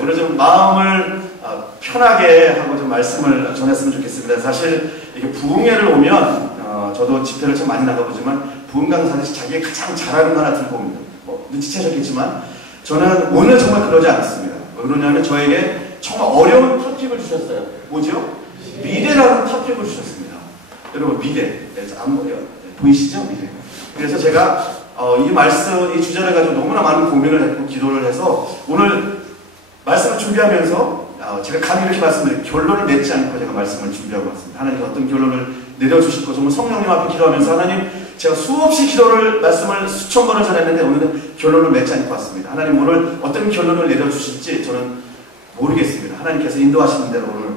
오늘 좀 마음을 편하게 하고 좀 말씀을 전했으면 좋겠습니다. 사실 이게 부흥회를 오면 저도 집회를 참 많이 나가보지만 부흥 강사는 자기가 가장 잘하는 거 하나 들고 옵니다. 눈치채셨겠지만 저는 오늘 정말 그러지 않았습니다. 왜 그러냐면 저에게 정말 어려운 토픽을 주셨어요. 뭐죠? 미래라는 토픽을 주셨습니다. 여러분 미래. 보이시죠? 미래. 그래서 제가 이 말씀, 이 주제를 가지고 너무나 많은 고민을 했고 기도를 해서 오늘 말씀을 준비하면서 제가 감히 이렇게 말씀드려요. 결론을 맺지 않고 제가 말씀을 준비하고 왔습니다. 하나님 어떤 결론을 내려주실 거 정말 성령님 앞에 기도하면서 하나님 제가 수없이 기도를 말씀을 수천 번을 전했는데 오늘은 결론을 맺지 않고 왔습니다. 하나님 오늘 어떤 결론을 내려주실지 저는 모르겠습니다. 하나님께서 인도하시는 대로 오늘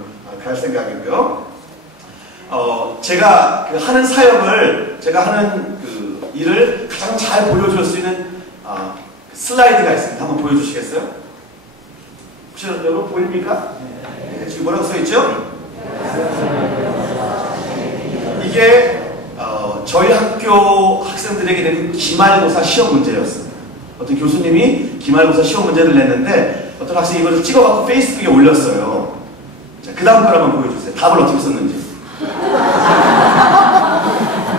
갈 생각이고요. 제가 하는 사역을 제가 하는 그 일을 가장 잘 보여줄 수 있는 슬라이드가 있습니다. 한번 보여주시겠어요? 혹시 여러분 보입니까? 네, 지금 뭐라고 써있죠? 이게 저희 학교 학생들에게 낸 기말고사 시험 문제였습니다. 어떤 교수님이 기말고사 시험 문제를 냈는데 어떤 학생이 이걸 찍어갖고 페이스북에 올렸어요. 자, 그 다음 걸 한번 보여주세요. 답을 어떻게 썼는지.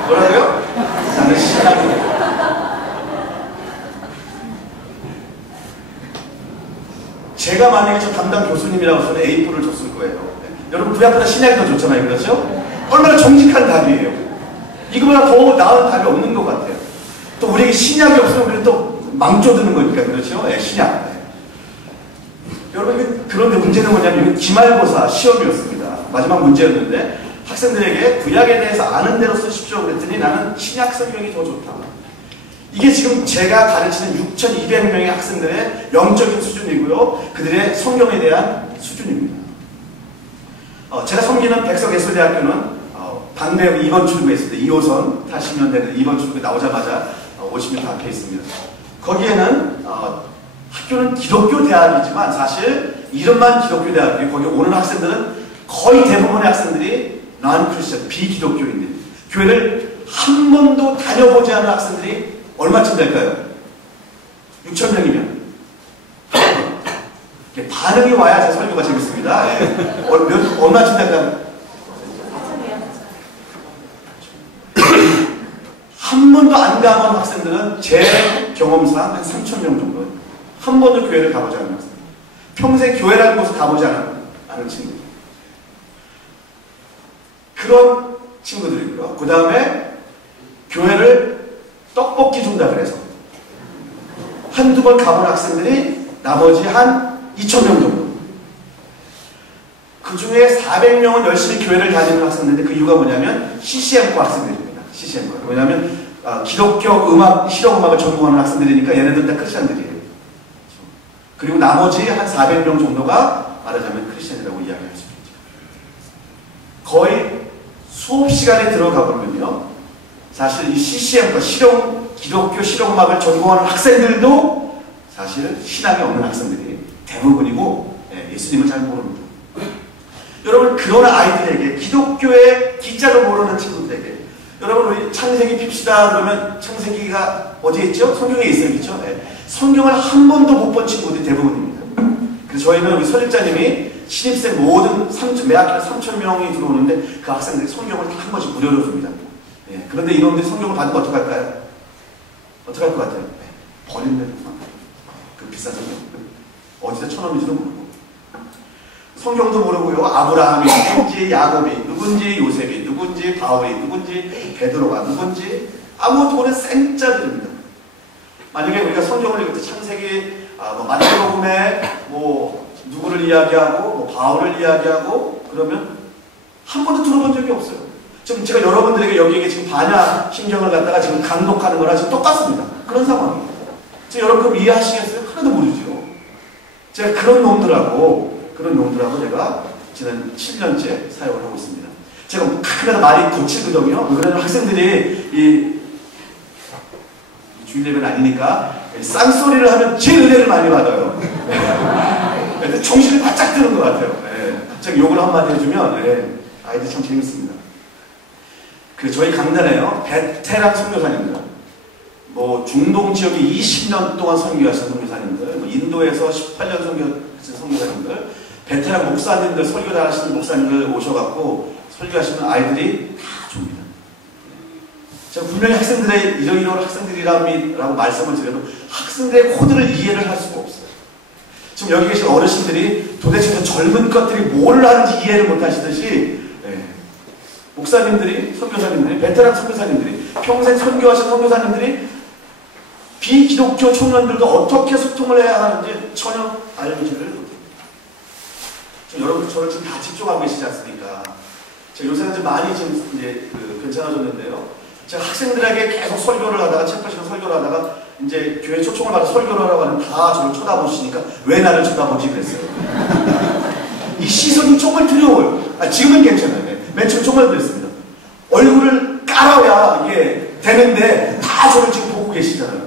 뭐라고요? 나는 신학이다. 제가 만약에 저 담당 교수님이라고 저는 A4를 줬을 거예요. 네. 여러분 그야보다 신학이 더 좋잖아요. 그렇죠? 얼마나 정직한 답이에요. 이거보다 더 나은 답이 없는 것 같아요. 또 우리에게 신약이 없으면 우리는 또 망조드는 거니까. 그렇죠? 네, 신약. 네. 여러분 그런데 문제는 뭐냐면 이건 기말고사 시험이었습니다. 마지막 문제였는데 학생들에게 구약에 대해서 아는 대로 쓰십시오 그랬더니 나는 신약 성경이 더 좋다. 이게 지금 제가 가르치는 6,200명의 학생들의 영적인 수준이고요. 그들의 성경에 대한 수준입니다. 제가 섬기는 백석예술대학교는 방배역 2번 출구에 있습니다. 2호선 타시면 되는 2번 출구 나오자마자 50m 앞에 있습니다. 거기에는 학교는 기독교 대학이지만 사실 이름만 기독교 대학이고 거기 오는 학생들은 거의 대부분의 학생들이 non-Christian, 비기독교인들. 교회를 한 번도 다녀보지 않은 학생들이 얼마쯤 될까요? 6,000명이면. 반응이 와야 제 설교가 재밌습니다. 예. 얼마쯤 될까요? 한 번도 안 가본 학생들은 제 경험상 한 3,000명 정도. 한 번도 교회를 가보지 않은 학생. 평생 교회라는 곳을 가보지 않은 친구들. 그런 친구들이고요. 그 다음에 교회를 떡볶이 준다 그래서 한두 번 가본 학생들이 나머지 한 2,000명 정도. 그 중에 400명은 열심히 교회를 다니는 학생들인데 그 이유가 뭐냐면 CCM과 학생들입니다. CCM과. 뭐냐면 기독교 음악, 실용음악을 전공하는 학생들이니까 얘네들 다 크리스찬들이에요. 그리고 나머지 한 400명 정도가 말하자면 크리스찬이라고 이야기할 수 있죠. 거의 수업 시간에 들어가 보면요. 사실 이 CCM과 기독교 실용음악을 전공하는 학생들도 사실 신학이 없는 학생들이 대부분이고 예수님을 잘 모릅니다. 여러분 그런 아이들에게 기독교의 기자도 모르는 친구들에게 여러분 우리 창세기 핍시다 그러면 창세기가 어디에 있죠? 성경에 있어요. 그렇죠? 성경을 한 번도 못 본 친구들이 대부분입니다. 그래서 저희는 우리 설립자님이 신입생 모든 매 학기에 3,000명이 들어오는데 그 학생들이 성경을 한 번씩 무료로 줍니다. 그런데 이놈들이 성경을 받으면 어떡할까요? 어떡할 것 같아요? 버리는 데구만. 그 비싼 성경. 어디서 쳐놓은지도 모르고. 성경도 모르고요. 아브라함이 누군지, 야곱이 누군지, 요셉이 누군지, 바울이 누군지, 베드로가 누군지 아무것도 모르는 생짜들입니다. 만약에 우리가 성경을 읽을 때 창세기, 마태복음에 누구를 이야기하고, 바울을 이야기하고 그러면 한 번도 들어본 적이 없어요. 지금 제가 여러분들에게 여기에 지금 반야 신경을 갖다가 지금 강독하는 거랑 지금 똑같습니다. 그런 상황이에요. 지금 여러분 그럼 이해하시겠어요? 하나도 모르죠. 제가 그런 놈들하고 제가 지난 7년째 사역을 하고 있습니다. 제가 가끔가다 말이 거칠거든요. 그러면 학생들이 주일 예배는 아니니까 쌍소리를 하면 제일 은혜를 많이 받아요. 근데 정신이 바짝 드는 것 같아요. 갑자기 욕을 한마디 해주면 아이들 참 재밌습니다. 저희 강단에요. 베테랑 선교사님들, 중동 지역에 20년 동안 선교하신 선교사님들, 인도에서 18년 하시는 선교사님들, 베테랑 목사님들, 설교 잘하시는 목사님들 오셔갖고 설교하시면 아이들이 다 줍니다. 제가 분명히 학생들의 이러이러한 학생들이라고 말씀을 드려도 학생들의 코드를 이해를 할 수가 없어요. 지금 여기 계신 어르신들이 도대체 저 젊은 것들이 뭘 하는지 이해를 못 하시듯이 목사님들이, 선교사님들이, 베테랑 선교사님들이, 평생 선교하신 선교사님들이 비기독교 청년들과 어떻게 소통을 해야 하는지 전혀 알려주지를 못해요. 여러분, 저를 지금 다 집중하고 계시지 않습니까? 제가 요새는 좀 많이 좀 이제 괜찮아졌는데요. 제가 학생들에게 계속 설교를 하다가, 책 보시는 설교를 하다가, 이제 교회 초청을 받아 설교를 하라고 하면 다 저를 쳐다보시니까 왜 나를 쳐다보지 그랬어요. 이 시선이 정말 두려워요. 지금은 괜찮아요. 맨 처음 정말 그랬습니다. 얼굴을 깔아야 이게 되는데 다 저를 지금 보고 계시잖아요.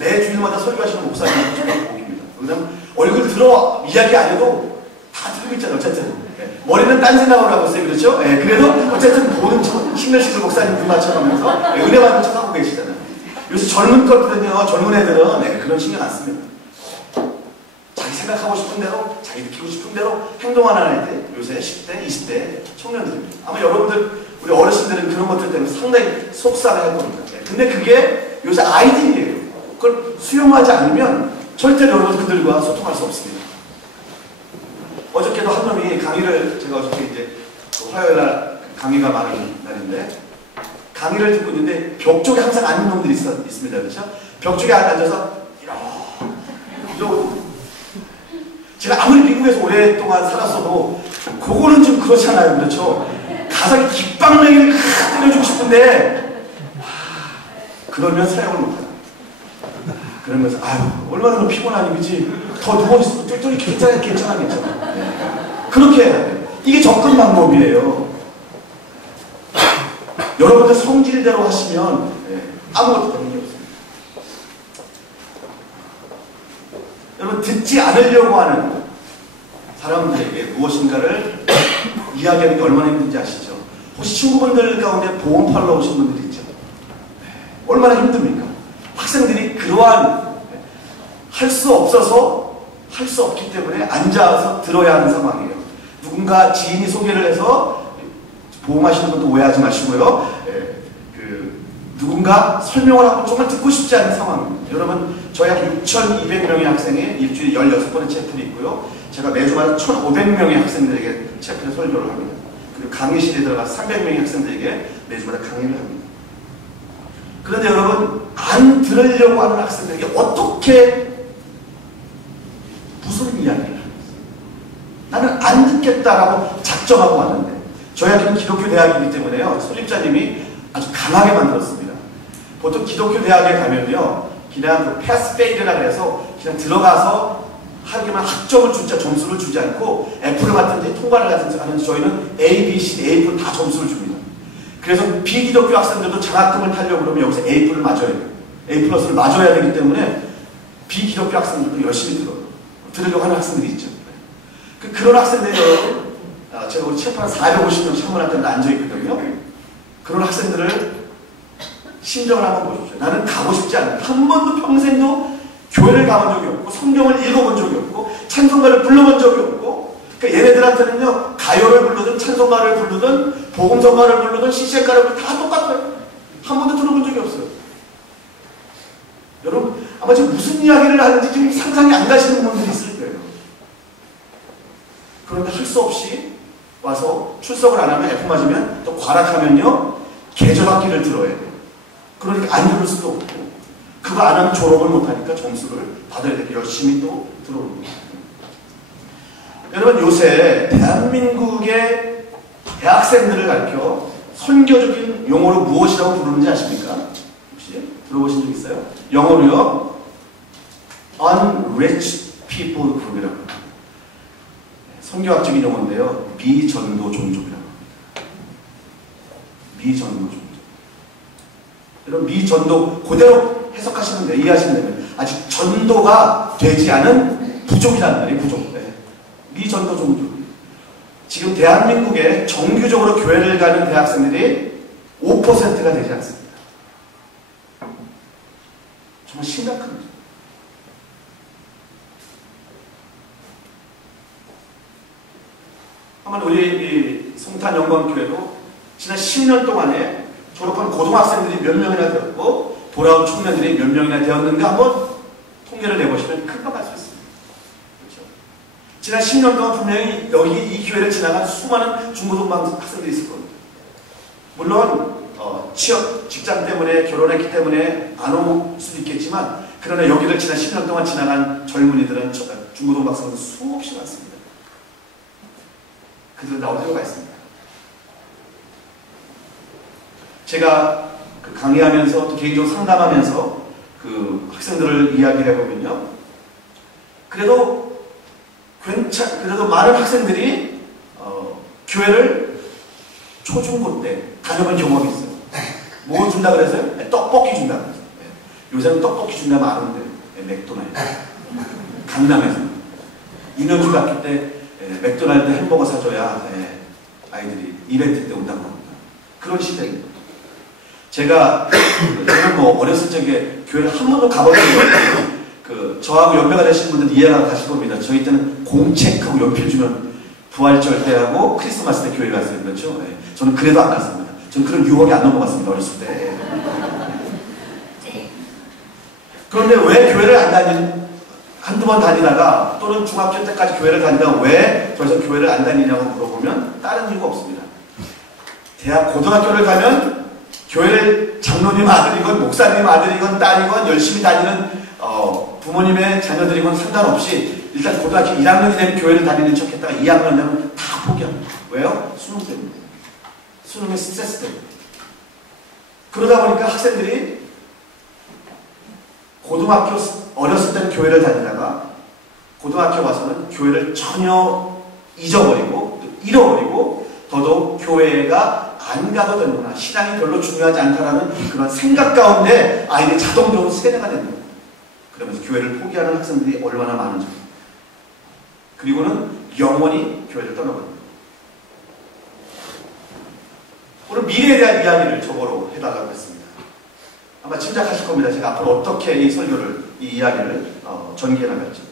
매 주일마다 설교하시는 목사님을 저를 보고 계십니다. 왜냐면 얼굴 들어 이야기 안 해도 다 들고 있잖아요. 어쨌든 머리는 딴 생각을 하고 있어요. 그렇죠? 그래도 어쨌든 보는 싱글싱글 목사님 맞춰가면서 은혜 받는 척 하고 계시잖아요. 요새 젊은 것들은요, 젊은 애들은 그런 신경 안 씁니다. 자기 생각하고 싶은 대로, 자기 느끼고 싶은 대로 행동하는 애들, 요새 10대, 20대 청년들입니다. 아마 여러분들, 우리 어르신들은 그런 것들 때문에 상당히 속상할 겁니다. 근데 그게 요새 아이들이에요. 그걸 수용하지 않으면 절대로 여러분 그들과 소통할 수 없습니다. 어저께도 한 놈이 강의를, 제가 어저께 이제 화요일날 강의가 많은 날인데, 강의를 듣고 있는데 벽 쪽에 항상 앉는 놈들이 있습니다. 그렇죠? 벽 쪽에 앉아서 이러고, 제가 아무리 미국에서 오랫동안 살았어도 그거는 좀 그렇잖아요. 그렇죠? 가서 깃방맹이를 때려주고 싶은데 그러면 사용을 못하죠. 그러면서 얼마나 피곤하니 그치? 더 누워있어. 쫄쫄이 괜찮아. 그렇게 해야 돼요. 이게 접근 방법이에요. 여러분들 성질대로 하시면 아무것도 되는 게 없습니다. 여러분, 듣지 않으려고 하는 사람들에게 무엇인가를 이야기하는 게 얼마나 힘든지 아시죠? 혹시 친구분들 가운데 보험 팔러 오신 분들이 있죠? 얼마나 힘듭니까? 학생들이 그러한 할 수 없어서 할 수 없기 때문에 앉아서 들어야 하는 상황이에요. 누군가 지인이 소개를 해서, 보험하시는 분도 오해하지 마시고요. 누군가 설명을 하고 정말 듣고 싶지 않은 상황입니다. 여러분, 저희 한 6,200명의 학생이 일주일에 16번의 체플이 있고요. 제가 매주마다 1,500명의 학생들에게 체플에 설교를 합니다. 그리고 강의실에 들어가서 300명의 학생들에게 매주마다 강의를 합니다. 그런데 여러분, 안 들으려고 하는 학생들에게 어떻게 무슨 이야기를 하는 거예요? 나는 안 듣겠다라고 작정하고 왔는데, 저희 학교는 기독교 대학이기 때문에요. 설립자님이 아주 강하게 만들었습니다. 보통 기독교 대학에 가면요, 그냥 그 패스 페일이라 그래서 그냥 들어가서 하기만 학점을 주자, 점수를 주지 않고 F를 받든지 통과를 하든지 저희는 A, B, C, A를 다 점수를 줍니다. 그래서 비기독교 학생들도 장학금을 타려고 그러면 여기서 A를 맞아야 돼요. A 플러스를 맞아야 되기 때문에 비기독교 학생들도 열심히 들으려고 하는 학생들이 있죠. 그런 학생들이 여러분, 제가 우리 체포한 450명 창문학교에 앉아있거든요. 그런 학생들을 심정을 한번 보십시오. 나는 가고 싶지 않아. 한 번도 평생도 교회를 가본 적이 없고, 성경을 읽어본 적이 없고, 찬송가를 불러본 적이 없고, 그러니까 얘네들한테는요, 가요를 부르든 찬송가를 부르든 복음성가를 부르든 CCN가를 부르든 다 똑같아요. 한 번도 들어본 적이 없어요. 여러분, 아마 지금 무슨 이야기를 하는지 지금 상상이 안 가시는 분들이 있을 거예요. 그런데 할 수 없이 와서 출석을 안 하면 F 맞으면 또 과락하면요, 계절학기를 들어야 돼요. 그러니까 안 들을 수도 없고, 그거 안 하면 졸업을 못하니까 점수를 받아야 되고 열심히 또 들어오는 거예요. 여러분, 요새 대한민국의 대학생들을 가르쳐 선교적인 용어로 무엇이라고 부르는지 아십니까? 혹시 들어보신 적 있어요? 영어로요, Unreached People Group이라고 합니다. 선교학적인 용어인데요, 미전도 종족이라고 합니다. 미전도 종족. 여러분, 미전도 그대로 해석하시면 돼요. 이해하시면 되면 아직 전도가 되지 않은 부족이라는 말이에요. 부족. 미전도 종족. 지금 대한민국에 정규적으로 교회를 가는 대학생들이 5%가 되지 않습니다. 정말 심각합니다. 한번 우리 송탄영광교회도 지난 10년 동안에 졸업한 고등학생들이 몇 명이나 되었고 돌아온 청년들이 몇 명이나 되었는가 한번 통계를 내보시면 금방 알 수 있습니다. 그렇죠? 지난 10년 동안 분명히 여기 이 교회를 지나간 수많은 중고등부 학생들이 있을 겁니다. 물론 취업, 직장 때문에 결혼했기 때문에 안 올 수도 있겠지만 그러나 여기를 지난 10년 동안 지나간 젊은이들은 중고등부 학생은 수없이 많습니다. 그들은 다 어디로 가 있습니다. 제가 강의하면서 또 개인적으로 상담하면서 그 학생들을 이야기를 해보면요. 그래도 많은 학생들이 교회를 초중고 때 다녀본 경험이 있어요. 뭐 준다 그래서요? 네, 떡볶이 준다 그래서. 네. 요새는 떡볶이 준다 많은데 네, 맥도날드. 강남에서. 유년기 학교 때 맥도날드 햄버거 사줘야 아이들이 이벤트 때 온다고 합니다. 그런 시대입니다. 저는 뭐 어렸을 적에 교회를 한 번도 가본 적이 없는데 저하고 연배가 되신 분들 이해가 가실 겁니다. 저희 때는 공책하고 연필 주면 부활절 때하고 크리스마스 때 교회 갔어요. 그렇죠? 네. 저는 그래도 안 갔습니다. 저는 그런 유혹이 안 넘어갔습니다. 어렸을 때. 그런데 왜 교회를 한두 번 다니다가 또는 중학교 때까지 교회를 다니다가 왜 더 이상 교회를 안 다니냐고 물어보면 다른 이유가 없습니다. 고등학교를 가면 교회를 장로님 아들이건 목사님 아들이건 딸이건 열심히 다니는 부모님의 자녀들이건 상관없이 일단 고등학교 1학년이 되면 교회를 다니는 척했다가 2학년 되면 다 포기합니다. 왜요? 수능 때문에. 수능의 스트레스 때문에. 그러다 보니까 학생들이 고등학교 어렸을 때는 교회를 다니다가 고등학교 와서는 교회를 전혀 잊어버리고 잃어버리고 더더욱 교회가 안 가도 되는구나. 신앙이 별로 중요하지 않다라는 그런 생각 가운데 아이들이 자동적으로 세뇌가 되는 거예요. 그러면서 교회를 포기하는 학생들이 얼마나 많은지. 그리고는 영원히 교회를 떠나버립니다. 오늘 미래에 대한 이야기를 저거로 해달라고 했습니다. 아마 짐작하실 겁니다. 제가 앞으로 어떻게 이 설교를, 이 이야기를 전개해 나갈지.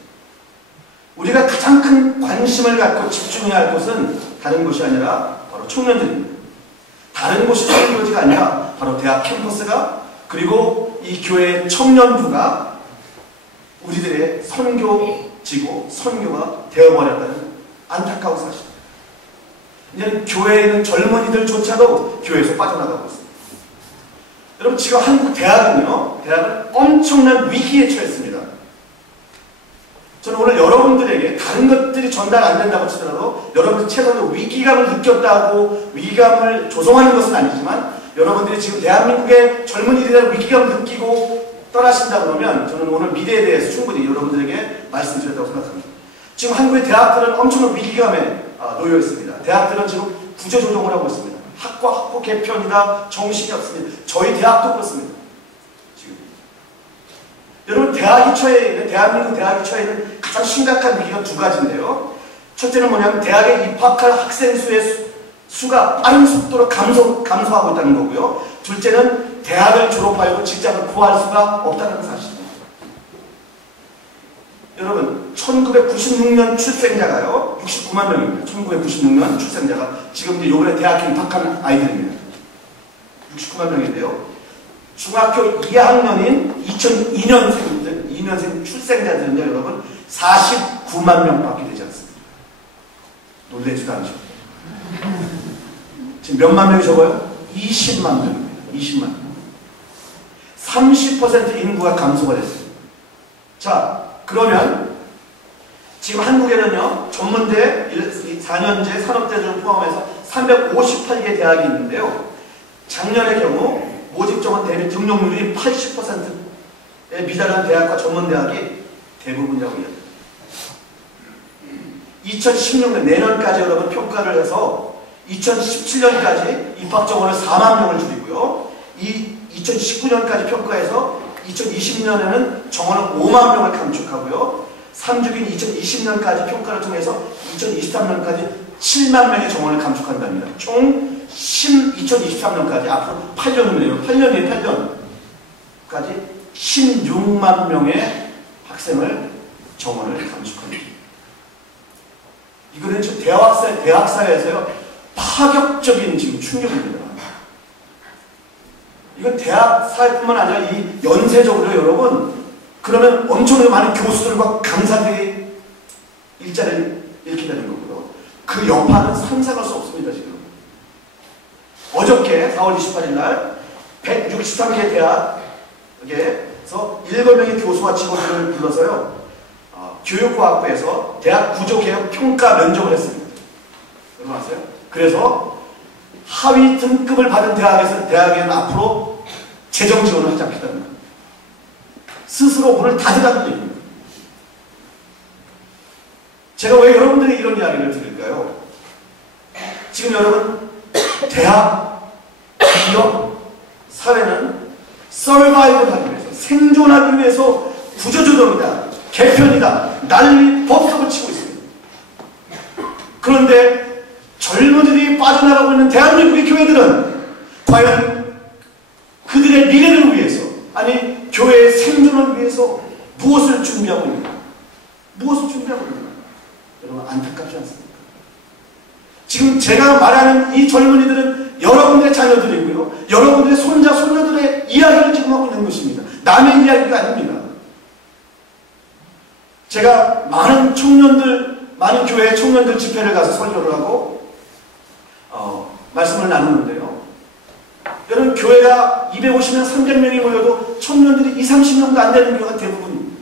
우리가 가장 큰 관심을 갖고 집중해야 할 곳은 다른 곳이 아니라 바로 청년들입니다. 다른 곳이 설교지가 아니라 바로 대학 캠퍼스가 그리고 이 교회의 청년부가 우리들의 선교지고 선교가 되어버렸다는 안타까운 사실입니다. 이제 교회에 있는 젊은이들조차도 교회에서 빠져나가고 있습니다. 여러분 지금 한국 대학은 엄청난 위기에 처했습니다. 저는 오늘 여러분들에게 다른 것들이 전달 안 된다고 치더라도 여러분들 최소한 위기감을 느꼈다고 위기감을 조성하는 것은 아니지만 여러분들이 지금 대한민국의 젊은이들의 위기감을 느끼고 떠나신다 그러면 저는 오늘 미래에 대해서 충분히 여러분들에게 말씀드렸다고 생각합니다. 지금 한국의 대학들은 엄청난 위기감에 놓여 있습니다. 대학들은 지금 구조조정을 하고 있습니다. 학과 개편이다 정신이 없습니다. 저희 대학도 그렇습니다. 지금 여러분 대한민국 대학이 처해 있는 가장 심각한 위기가 두 가지인데요. 첫째는 뭐냐면 대학에 입학할 학생 수가 빠른 속도로 감소하고 있다는 거고요. 둘째는 대학을 졸업하여도 직장을 구할 수가 없다는 사실입니다. 여러분 1996년 출생자가요 69만 명입니다. 1996년 출생자가 지금 이제 요번에 대학에 입학한 아이들입니다. 69만 명인데요. 중학교 2학년인 2년생 출생자들은요 여러분 49만 명밖에 되지 않습니다. 놀라지도 않죠. 지금 몇만 명이 적어요? 20만 명입니다. 20만 명. 30% 인구가 감소가 됐습니다. 자, 그러면 지금 한국에는요 전문대, 4년제, 산업대를 포함해서 358개 대학이 있는데요. 작년의 경우 모집 정원 대비 등록률이 80%에 미달한 대학과 전문대학이 대부분이라고 이야기합니다. 2016년 내년까지 여러분 평가를 해서 2017년까지 입학 정원을 4만 명을 줄이고요. 2019년까지 평가해서 2020년에는 정원을 5만 명을 감축하고요. 3주기인 2020년까지 평가를 통해서 2023년까지 7만 명의 정원을 감축한답니다. 총 2023년까지 앞으로 8년이네요. 8년까지 16만 명의 학생을 정원을 감축합니다. 이거는 지금 대학사회에서요, 파격적인 지금 충격입니다. 이건 대학사회뿐만 아니라 이 연쇄적으로 여러분, 그러면 엄청나게 많은 교수들과 강사들이 일자리를 잃게 되는 거고요. 그 여파는 상상할 수 없습니다, 지금. 어저께 4월 28일 날 163개 대학에서 7명의 교수와 직원들을 불러서요, 교육과학부에서 대학 구조개혁 평가 면접을 했습니다. 여러분 아세요? 그래서 하위 등급을 받은 대학에는 앞으로 재정 지원을 하지 않겠다는 거예요. 스스로 문을 닫으라는 얘기입니다. 제가 왜 여러분들이 이런 이야기를 드릴까요? 지금 여러분, 대학, 기업, 사회는 서바이벌 하기 위해서, 생존하기 위해서 구조조정이다, 개편이다, 난리 법석을 치고 있습니다. 그런데 젊은이들이 빠져나가고 있는 대한민국의 교회들은 과연 그들의 미래를 위해서, 아니 교회의 생존을 위해서 무엇을 준비하고 있는가? 무엇을 준비하고 있는가? 여러분 안타깝지 않습니까? 지금 제가 말하는 이 젊은이들은 여러분들의 자녀들이고요, 여러분들의 손자, 손녀들의 이야기를 지금 하고 있는 것입니다. 남의 이야기가 아닙니다. 제가 많은 교회 청년들 집회를 가서 설교를 하고 말씀을 나누는데요. 여러분, 교회가 250명, 300명이 모여도 청년들이 20, 30명도 안 되는 교회가 대부분입니다.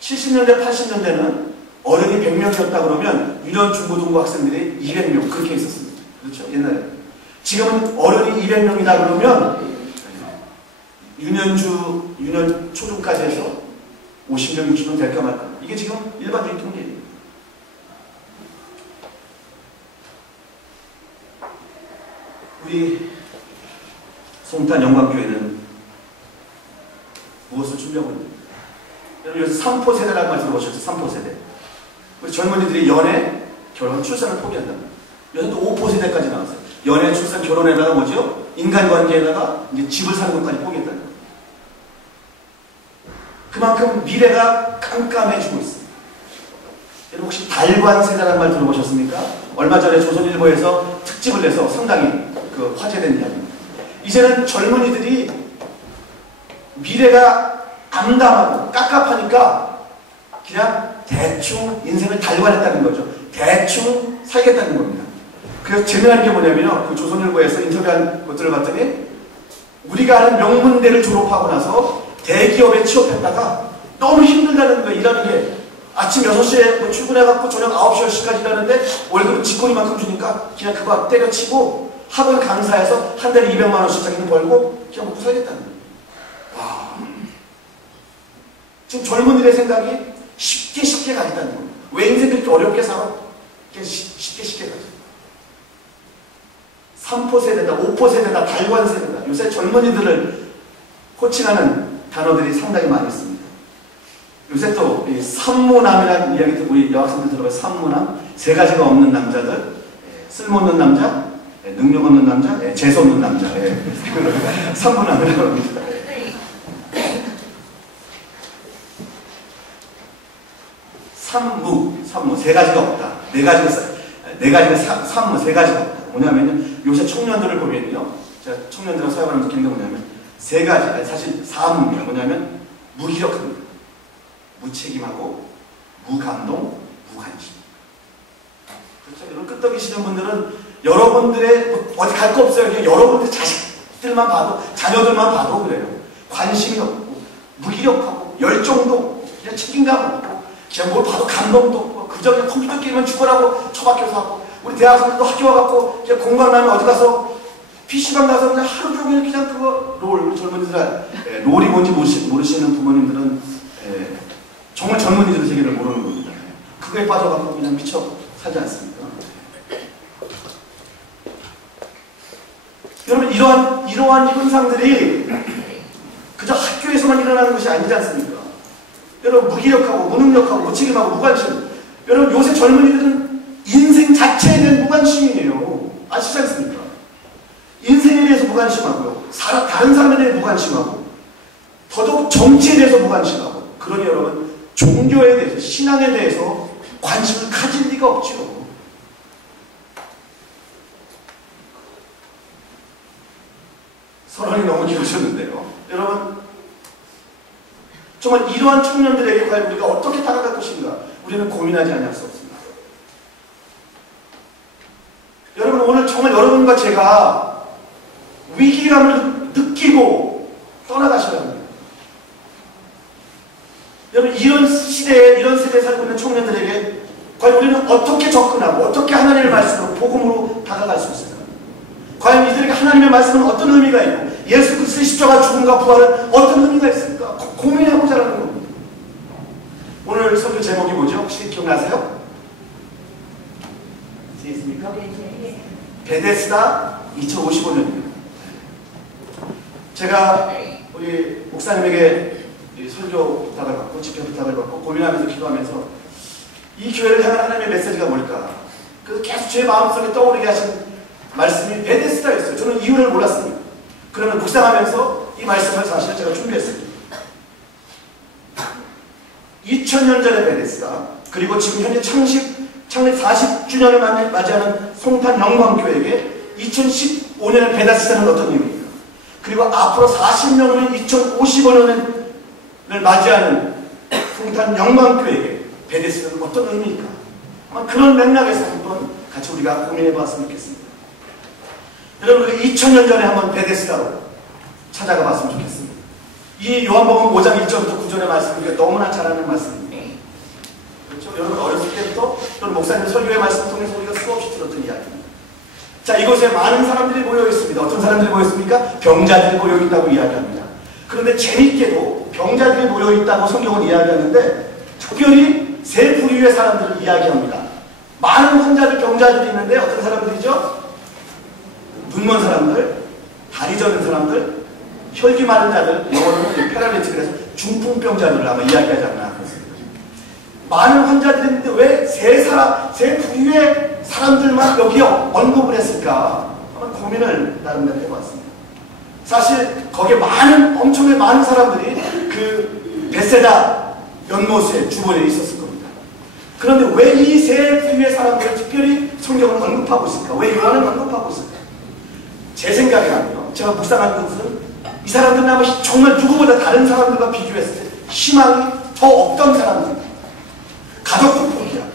70년대, 80년대는 어른이 100명이었다 그러면 유년 중고등부 학생들이 200명, 그렇게 있었습니다. 그렇죠? 옛날에. 지금은 어른이 200명이다 그러면 유년 초중까지 해서 50명, 60명 될까 말까. 이게 지금 일반적인 통계입니다. 우리 송탄 영광교회는 무엇을 준비하고 있는가? 여러분, 요새 3포 세대라는 말 들어보셨죠? 3포 세대. 우리 젊은이들이 연애, 결혼, 출산을 포기한답니다. 요새 또 5포 세대까지 나왔어요. 연애, 출산, 결혼에다가 뭐죠? 인간관계에다가 이제 집을 사는 것까지 포기했다는 거예요. 그만큼 미래가 깜깜해지고 있습니다. 여러분, 혹시 달관 세대라는 말 들어보셨습니까? 얼마 전에 조선일보에서 특집을 내서 상당히 화제된 이야기입니다. 이제는 젊은이들이 미래가 암담하고 깝깝하니까 그냥 대충 인생을 달관했다는 거죠. 대충 살겠다는 겁니다. 그래서 재미난 게 뭐냐면요, 그 조선일보에서 인터뷰한 것들을 봤더니 우리가 아는 명문대를 졸업하고 나서 대기업에 취업했다가 너무 힘들다는 거예요. 일하는 게 아침 6시에 출근해갖고 저녁 9시, 10시까지 일하는데 월급은 쥐꼬리만큼 주니까 그냥 그거 때려치고 학원 강사해서 한 달에 200만 원씩 자기는 벌고 그냥 먹고 살겠다는 거예요. 와. 지금 젊은이들의 생각이 쉽게 가겠다는 거예요. 왜 인생 그렇게 어렵게 살아? 그냥 쉽게 가죠. 3포 세대다, 5포 세대다, 달관 세대다. 요새 젊은이들을 호칭하는 단어들이 상당히 많이 있습니다. 요새 또 산모남이라는 이야기도 우리 여학생들 들어봐요. 산모남, 3가지가 없는 남자들, 쓸모없는 남자, 능력 없는 남자, 재수 없는 남자. 산모남이라고 합니다. 산무, 3가지가 없다. 4가지가 산무, 3가지가 없다. 뭐냐면요, 요새 청년들을 보면요, 제가 청년들하고 사회하면서 느낀 게 뭐냐면 3가지, 사실 4무입니다. 뭐냐면 무기력합니다. 무책임하고 무감동, 무관심. 그렇죠? 이런 끄떡이시는 분들은 여러분들의 어디 갈 거 없어요. 그냥 여러분들 자식들만 봐도, 자녀들만 봐도 그래요. 관심이 없고 무기력하고 열정도 없고 그냥 책임감 없고 그냥 뭘 봐도 감동도 없고 그저 그냥 컴퓨터 게임만 죽어라고 처박혀서 하고, 우리 대학생들도 학교 와갖고 그냥 공강 나면 어디 가서 PC방 가서 그냥 하루 종일 그냥 그거 롤, 젊은이들 롤이 뭔지 모르시는 부모님들은 정말 젊은이들의 세계를 모르는 겁니다. 그거에 빠져갖고 그냥 미쳐 살지 않습니까? 여러분, 이러한 현상들이 그저 학교에서만 일어나는 것이 아니지 않습니까? 여러분, 무기력하고 무능력하고 무책임하고 무관심. 여러분, 요새 젊은이들은 인생 자체에 대한 무관심이에요. 아시지 않습니까? 인생에 대해서 무관심하고요, 다른 사람에 대해 무관심하고, 더더욱 정치에 대해서 무관심하고. 그러니 여러분, 종교에 대해서, 신앙에 대해서 관심을 가질 리가 없죠. 선언이 너무 길으셨는데요. 여러분, 정말 이러한 청년들에게 과연 우리가 어떻게 다가갈 것인가, 우리는 고민하지 않을 수 없습니다. 여러분, 오늘 정말 여러분과 제가 위기감을 느끼고 떠나가셔야 합니다. 여러분, 이런 시대에, 이런 세대에 살고 있는 청년들에게 과연 우리는 어떻게 접근하고 어떻게 하나님의 말씀으로, 복음으로 다가갈 수 있을까? 과연 이들에게 하나님의 말씀은 어떤 의미가 있고 예수 그리스도의 십자가 죽음과 부활은 어떤 의미가 있을까? 고민해보자 하는 겁니다. 오늘 설교 제목이 뭐죠? 혹시 기억나세요? 있습니까? 베데스다 2055년입니다. 제가 우리 목사님에게 설교 부탁을 받고 집회 부탁을 받고 고민하면서 기도하면서 이 교회를 향한 하나님의 메시지가 뭘까? 그래서 계속 제 마음속에 떠오르게 하신 말씀이 베데스다였어요. 저는 이유를 몰랐습니다. 그러면 묵상하면서 이 말씀을 사실 제가 준비했습니다. 2000년 전의 베데스다, 그리고 지금 현재 창립 40주년을 맞이하는 송탄 영광교회에게 2015년의 베데스다는 어떤 의미입니까? 그리고 앞으로 40년 후인 2055년을 맞이하는 송탄 영광교회에게 베데스다는 어떤 의미일까? 아마 그런 맥락에서 한번 같이 우리가 고민해 보았으면 좋겠습니다. 여러분, 2000년 전에 한번 베데스다로 찾아가 봤으면 좋겠습니다. 이 요한복음 5장 1절부터 9절의 말씀을 우리가 너무나 잘 아는 말씀입니다. 그렇죠? 여러분, 어렸을 때부터 또는 목사님 설교의 말씀을 통해서 우리가 수없이 들었던 이야기입니다. 자, 이곳에 많은 사람들이 모여 있습니다. 어떤 사람들이 모여 있습니까? 병자들이 모여 있다고 이야기합니다. 그런데 재밌게도 병자들이 모여 있다고 성경은 이야기하는데 특별히 세 부류의 사람들을 이야기합니다. 많은 환자들, 병자들이 있는데 어떤 사람들이죠? 눈먼 사람들, 다리 저는 사람들, 혈기 마른 자들, 영어로는 패럴리틱을 해서 중풍병자들을 아마 이야기하지 않나 그렇습니다. 많은 환자들이 있는데 왜 세 부류의 사람들만 여기에 언급을 했을까? 한번 고민을 나름대로 해봤습니다. 사실 거기에 엄청나게 많은 사람들이 그 베세다 연못의 주변에 있었을 겁니다. 그런데 왜 이 세 부류의 사람들을 특별히 성경은 언급하고 있을까? 왜 요한은 언급하고 있을까? 제 생각에는요, 제가 묵상한 것은 이 사람들은 아마 정말 누구보다 다른 사람들과 비교했을 때 희망이 더 없던 사람들, 가족도 포기하고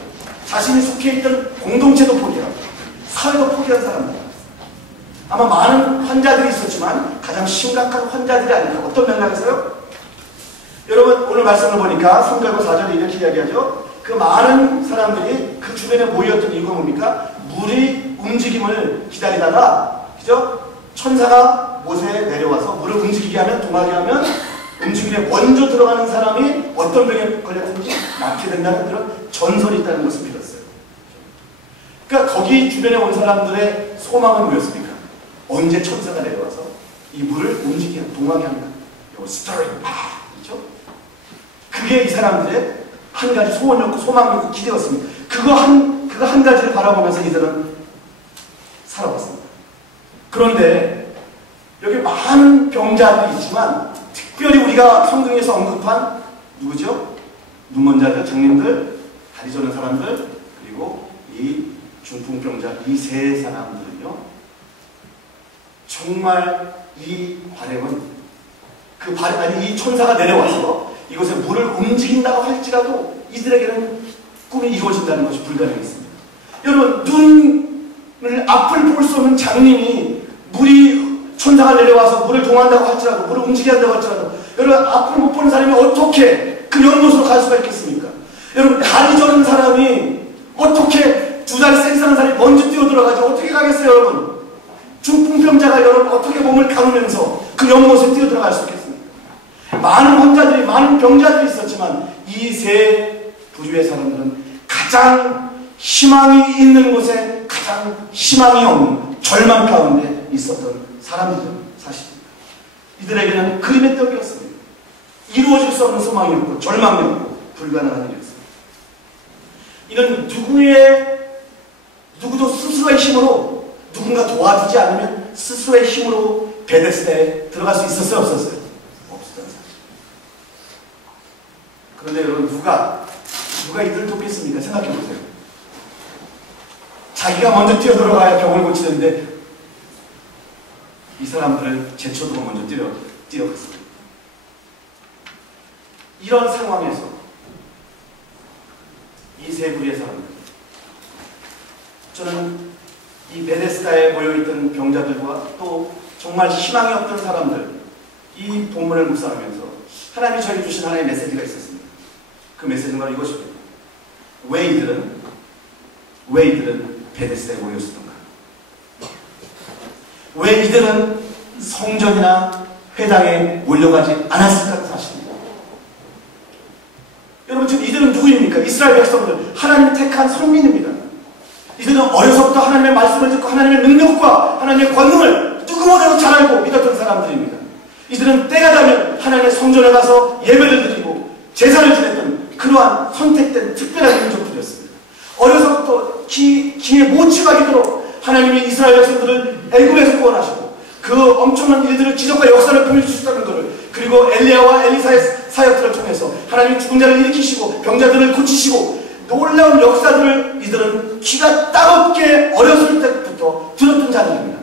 자신이 속해 있던 공동체도 포기하고 사회도 포기한 사람들, 아마 많은 환자들이 있었지만 가장 심각한 환자들이 아닐까. 어떤 맥락에서요? 여러분, 오늘 말씀을 보니까 3절과 4절에 이렇게 이야기하죠. 그 많은 사람들이 그 주변에 모였던 이유가 뭡니까? 물이 움직임을 기다리다가, 그죠? 천사가 못에 내려와서 물을 움직이게 하면, 동하게 하면 움직임에 먼저 들어가는 사람이 어떤 병에 걸렸든지 낫게 된다는 그런 전설이 있다는 것을 믿었어요. 그러니까 거기 주변에 온 사람들의 소망은 뭐였습니까? 언제 천사가 내려와서 이 물을 움직이게 하는, 동하게 하는 요 스토리, 그렇죠? 그게 이 사람들의 한 가지 소원이었고 소망이었고 기대였습니다. 그거 한 가지를 바라보면서 이들은 살아왔습니다. 그런데 여기 많은 병자들이 있지만 특별히 우리가 성경에서 언급한 누구죠? 눈먼 자들, 장님들, 다리 저는 사람들, 그리고 이 중풍병자, 이 세 사람들은요, 정말 이 바램은 이 천사가 내려와서 이곳에 물을 움직인다고 할지라도 이들에게는 꿈이 이루어진다는 것이 불가능했습니다. 여러분, 눈을 앞을 볼 수 없는 장님이 천사가 내려와서 물을 동한다고 할지라도, 물을 움직이게 한다고 할지라도, 여러분, 앞을 못 보는 사람이 어떻게 그 연못으로 갈 수가 있겠습니까? 여러분, 다리 저는 사람이 어떻게, 두 다리 생산한 사람이 먼저 뛰어들어가지 어떻게 가겠어요, 여러분? 중풍병자가 여러분 어떻게 몸을 감으면서 그 연못에 뛰어들어갈 수 있겠습니까? 많은 환자들이, 많은 병자들이 있었지만 이 세 부류의 사람들은 가장 희망이 있는 곳에 가장 희망이 없는 절망 가운데 있었던 사람들은 사실입니다. 이들에게는 그림의 떡이었습니다. 이루어질 수 없는 소망이었고 절망이었고 불가능한 일이었습니다. 이는 누구도 스스로의 힘으로 누군가 도와주지 않으면 스스로의 힘으로 베데스다에 들어갈 수 있었어요, 없었어요? 없었던 사실. 그런데 여러분 누가 이들을 돕겠습니까? 생각해 보세요. 자기가 먼저 뛰어들어가야 병을 고치는데 이 사람들을 제쳐두고 먼저 뛰어갔습니다. 이런 상황에서 이 세 부류의 사람들, 저는 이 베데스다에 모여있던 병자들과 또 정말 희망이 없던 사람들, 이 본문을 묵상하면서 하나님이 저에게 주신 하나의 메시지가 있었습니다. 그 메시지는 바로 이것입니다. 왜 이들은 베데스다에 모였었던가? 왜 이들은 성전이나 회당에 몰려가지 않았을까는 사실입니다. 여러분, 지금 이들은 누구입니까? 이스라엘 백성들, 하나님이 택한 선민입니다. 이들은 어려서부터 하나님의 말씀을 듣고 하나님의 능력과 하나님의 권능을 누구보다도 잘 알고 믿었던 사람들입니다. 이들은 때가 되면 하나님의 성전에 가서 예배를 드리고 제사를 지냈던 그러한 선택된 특별한 민족들이었습니다. 어려서부터 기에 못 치가기도록 하나님이 이스라엘 백성들을 애굽에서 구원하시고 그 엄청난 일들을 기적과 역사를 보여주셨다는 것을, 그리고 엘리야와 엘리사의 사역들을 통해서 하나님이 죽은 자를 일으키시고 병자들을 고치시고 놀라운 역사들을 이들은 귀가 따갑게 어렸을 때부터 들었던 자들입니다.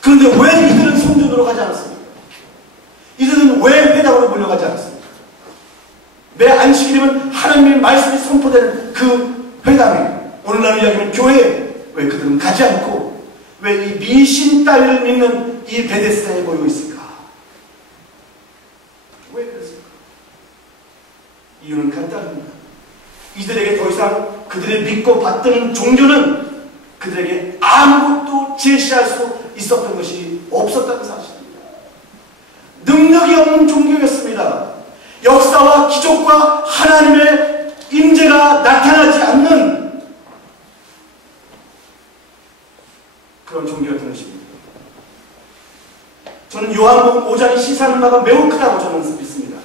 그런데 왜 이들은 성전으로 가지 않았습니까? 이들은 왜 회당으로 몰려가지 않았습니까? 매 안식일이면 하나님의 말씀이 선포되는 그 회당에, 오늘날 이야기는 교회에 왜 그들은 가지 않고 왜 이 미신 따위를 믿는 이 베데스다에 모여 있을까? 왜 그랬을까? 이유는 간단합니다. 이들에게 더 이상 그들의 믿고 받드는 종교는 그들에게 아무것도 제시할 수 있었던 것이 없었다는 사실입니다. 능력이 없는 종교였습니다. 역사와 기적과 하나님의 임재가 나타나지 않는 그런 종교였던 것입니다. 저는 요한복음 5장의 시사하는 바가 매우 크다고 저는 믿습니다.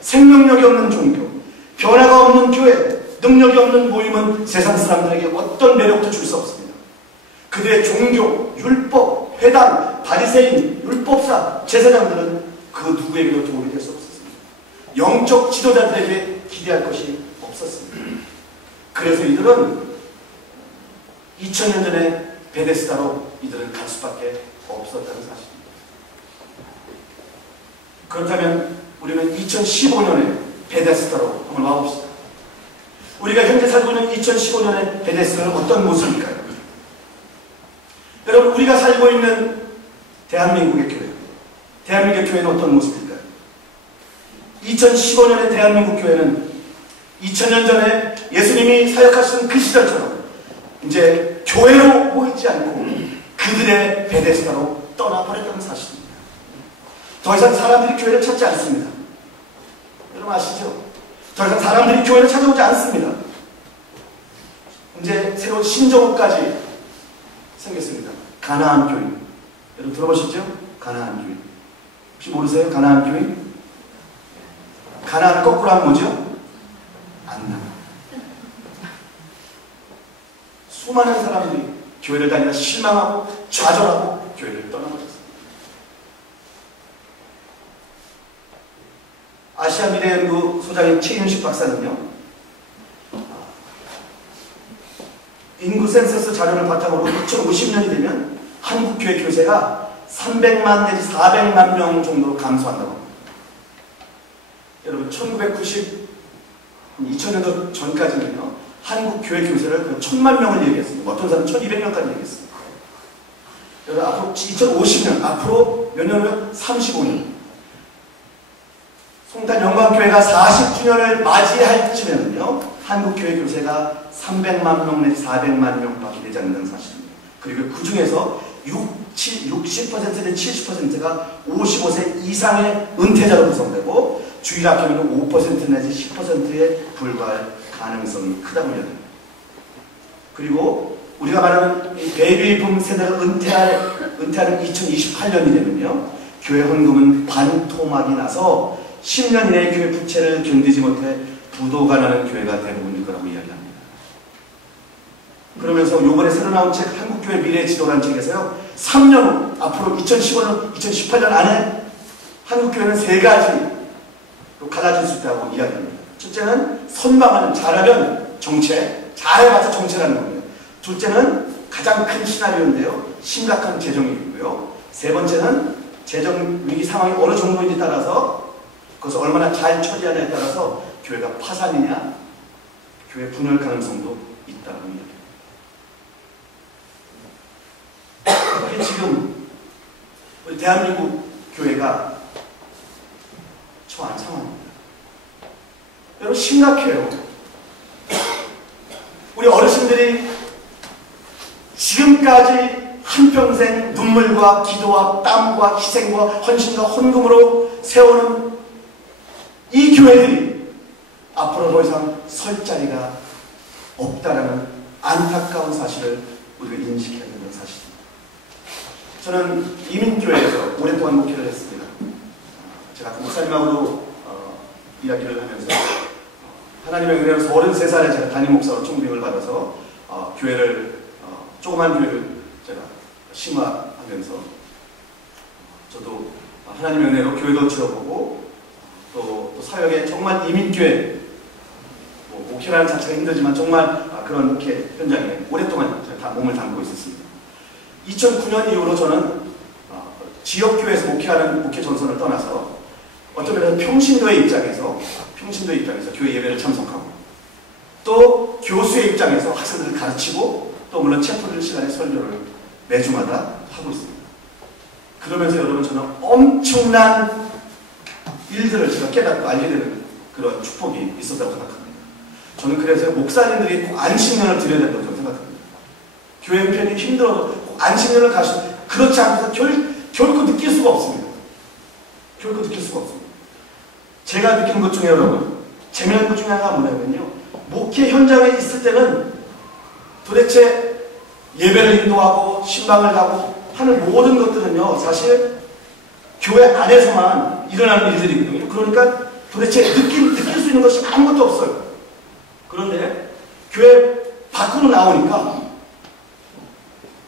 생명력이 없는 종교, 변화가 없는 교회, 능력이 없는 모임은 세상 사람들에게 어떤 매력도 줄 수 없습니다. 그들의 종교, 율법, 회당, 바리새인, 율법사, 제사장들은 그 누구에게도 도움이 될 수 없었습니다. 영적 지도자들에게 기대할 것이 없었습니다. 그래서 이들은 2000년 전에 베데스다로 이들은 갈 수밖에 없었다는 사실입니다. 그렇다면 우리는 2015년에 베데스다로 한번 와봅시다. 우리가 현재 살고 있는 2015년의 베데스다는 어떤 모습일까요? 여러분, 우리가 살고 있는 대한민국의 교회, 대한민국의 교회는 어떤 모습일까요? 2015년의 대한민국 교회는 2000년 전에 예수님이 사역하신 그 시절처럼 이제 교회로 모이지 않고 그들의 베데스다로 떠나버렸다는 사실입니다. 더 이상 사람들이 교회를 찾지 않습니다. 여러분 아시죠? 더 이상 사람들이 교회를 찾아오지 않습니다. 이제 새로운 신정호까지 생겼습니다. 가나안 교회. 여러분 들어보셨죠? 가나안 교회. 혹시 모르세요? 가나안 교회? 가나안 거꾸로 하면 뭐죠? 안나. 수많은 사람들이 교회를 다니다 실망하고 좌절하고 교회를 떠나버렸습니다. 아시아 미래연구 소장인 최윤식 박사는요, 인구 센서스 자료를 바탕으로 2050년이 되면 한국 교회 교세가 300만 내지 400만 명 정도로 감소한다고 합니다. 여러분 2000년도 전까지는요, 한국 교회 교세를 1000만 명을 얘기했습니다. 어떤 사람은 1200명까지 얘기했습니다. 여러분 앞으로 2050년, 앞으로 몇 년 후면 35년, 송탄 영광교회가 40주년을 맞이할 쯤에는요, 한국교회 교세가 300만 명 내지 400만 명밖에 되지 않는다는 사실입니다. 그리고 그 중에서 60% 내지 70%가 55세 이상의 은퇴자로 구성되고 주일학교는 5% 내지 10%에 불과할 가능성이 크다고 이야기합니다. 그리고 우리가 말하는 이 베이비붐 세대가 은퇴하는 2028년이 되면요, 교회 헌금은 반토막이 나서 10년 이내에 교회 부채를 견디지 못해 부도가 나는 교회가 대부분일 거라고 이야기합니다. 그러면서 요번에 새로 나온 책 한국교회 미래의 지도라는 책에서요, 3년 후, 앞으로 2015년, 2018년 안에 한국교회는 3가지로 갈라질 수 있다고 이야기합니다. 첫째는 선방하는, 잘하면 정체, 잘해봤자 정체라는 겁니다. 둘째는 가장 큰 시나리오인데요. 심각한 재정 위기고요. 세 번째는 재정 위기 상황이 어느 정도인지 따라서 그것을 얼마나 잘 처리하냐에 따라서 교회가 파산이냐, 교회 분열 가능성도 있다는 얘기입니다. 이게 지금 우리 대한민국 교회가 처한 상황입니다. 여러분 심각해요. 우리 어르신들이 지금까지 한평생 눈물과 기도와 땀과 희생과 헌신과 헌금으로 세우는 이 교회들이 앞으로 더 이상 설 자리가 없다라는 안타까운 사실을 우리가 인식해야 되는 사실입니다. 저는 이민교회에서 오랫동안 목회를 했습니다. 제가 목사님하고도 이야기를 하면서 하나님의 은혜로 33살에 제가 담임 목사로 총빙을 받아서 교회를 조그만 교회를 제가 심화하면서 저도 하나님의 은혜로 교회도 지어보고 또 사역에 정말 이민교회 목회라는 자체가 힘들지만 정말 그런 목회 현장에 오랫동안 제가 몸을 담고 있었습니다. 2009년 이후로 저는 지역교회에서 목회하는 목회 전선을 떠나서 어떤 면에서 평신도의 입장에서 교회 예배를 참석하고 또 교수의 입장에서 학생들을 가르치고 또 물론 채플 시간에 설교를 매주마다 하고 있습니다. 그러면서 여러분 저는 엄청난 일들을 제가 깨닫고 알게 되는 그런 축복이 있었다고 생각합니다. 저는 그래서 목사님들이 꼭 안식년을 드려야 된다고 저는 생각합니다. 교회 편이 힘들어도 꼭 안식년을 가시고 그렇지 않고서 결코 느낄 수가 없습니다. 결코 느낄 수가 없습니다. 제가 느낀 것 중에 여러분 재미난 것 중에 하나가 뭐냐면요. 목회 현장에 있을 때는 도대체 예배를 인도하고 신방을 가고 하는 모든 것들은요. 사실 교회 안에서만 일어나는 일들이거든요. 그러니까 도대체 느낄 수 있는 것이 아무것도 없어요. 그런데 교회 밖으로 나오니까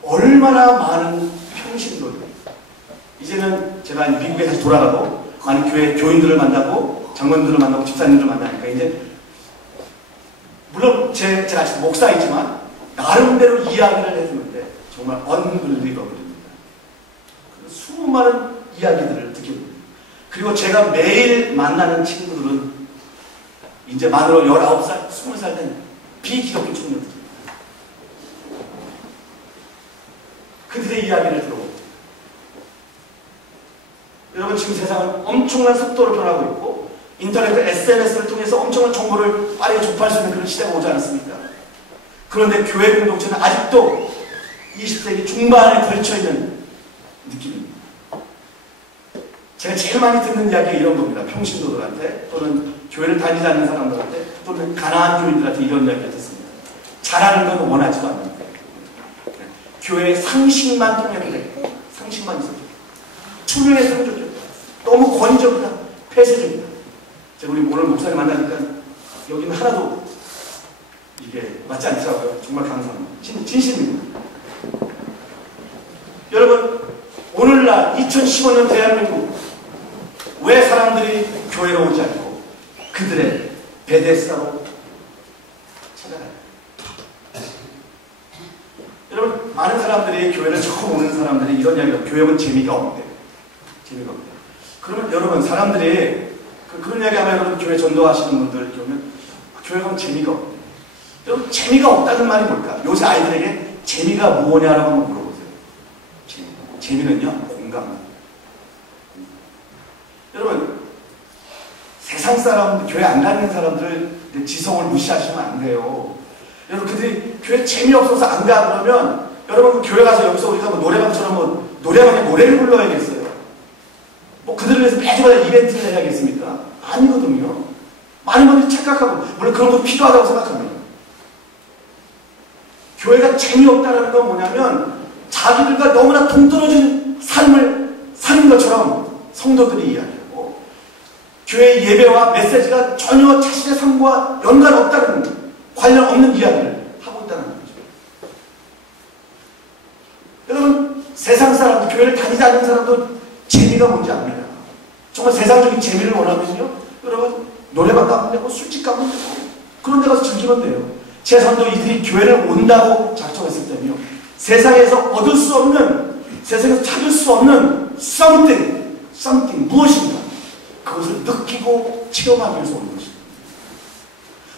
얼마나 많은 평신도들, 이제는 제가 미국에 다시 돌아가고 많은 교회 교인들을 만나고 장로님들을 만나고 집사님들을 만나니까 이제 물론 제가 목사이지만 나름대로 이야기를 해주는데 정말 언블리버블입니다. 수많은 이야기들을 듣게 됩니다. 그리고 제가 매일 만나는 친구들은 이제 만으로 19살, 20살 된 비기독교 청년들입니다. 그들의 이야기를 들어봅니다. 여러분 지금 세상은 엄청난 속도로 변하고 있고 인터넷, SNS를 통해서 엄청난 정보를 빠르게 접할 수 있는 그런 시대가 오지 않았습니까? 그런데 교회 공동체는 아직도 20세기 중반에 걸쳐있는 느낌입니다. 제가 제일 많이 듣는 이야기가 이런 겁니다. 평신도들한테 또는 교회를 다니지 않는 사람들한테 또는 가난한 교인들한테 이런 이야기를 듣습니다. 잘하는 건 원하지도 않는데 교회의 상식만 통해도 돼. 상식만 있어도 돼. 투명했으면 좋겠다. 너무 권위적이다. 폐쇄적이다. 제가 우리 오늘 목사님 만나니까 여기는 하나도 이게 맞지 않더라고요. 정말 감사합니다. 진심입니다. 여러분 오늘날 2015년 대한민국 왜 사람들이 교회로 오지 않고 그들의 베데스다로 찾아가요? 여러분 많은 사람들이 교회를 처음 오는 사람들이 이런 이야기를 교회 오면 재미가 없대요. 재미가 없대요. 그러면 여러분 사람들이 그런 이야기 하면 여러분 교회 전도하시는 분들 그러면 교회 가면 재미가 없대요. 여러분 재미가 없다는 말이 뭘까? 요새 아이들에게 재미가 뭐냐라고 한번 물어보세요. 재미는요 공감. 여러분 세상 사람 교회 안 다니는 사람들 지성을 무시하시면 안 돼요. 여러분 그들이 교회 재미없어서 안 가 그러면 여러분 그 교회 가서 여기서 우리가 뭐 노래방처럼 뭐 노래방에 노래를 불러야겠어요. 뭐 그들을 위해서 매주마다 이벤트를 해야겠습니까? 아니거든요. 많은 분들이 착각하고 물론 그런 것도 필요하다고 생각합니다. 교회가 재미없다는 건 뭐냐면 자기들과 너무나 동떨어진 삶을 사는 것처럼 성도들이 이야기하고 교회 예배와 메시지가 전혀 자신의 삶과 연관 없다는 관련 없는 이야기를 하고 있다는 거죠. 여러분 세상 사람도 교회를 다니지 않는 사람도 재미가 뭔지 압니다. 정말 세상적인 재미를 원하면요 여러분 노래방 가면 되고 술집 가면 되고 그런 데 가서 즐기면 돼요. 제 성도 이들이 교회를 온다고 작정했을 때는요, 세상에서 얻을 수 없는, 세상에서 찾을 수 없는 something 무엇인가 그것을 느끼고 체험하기 위해서 오는 것입니다.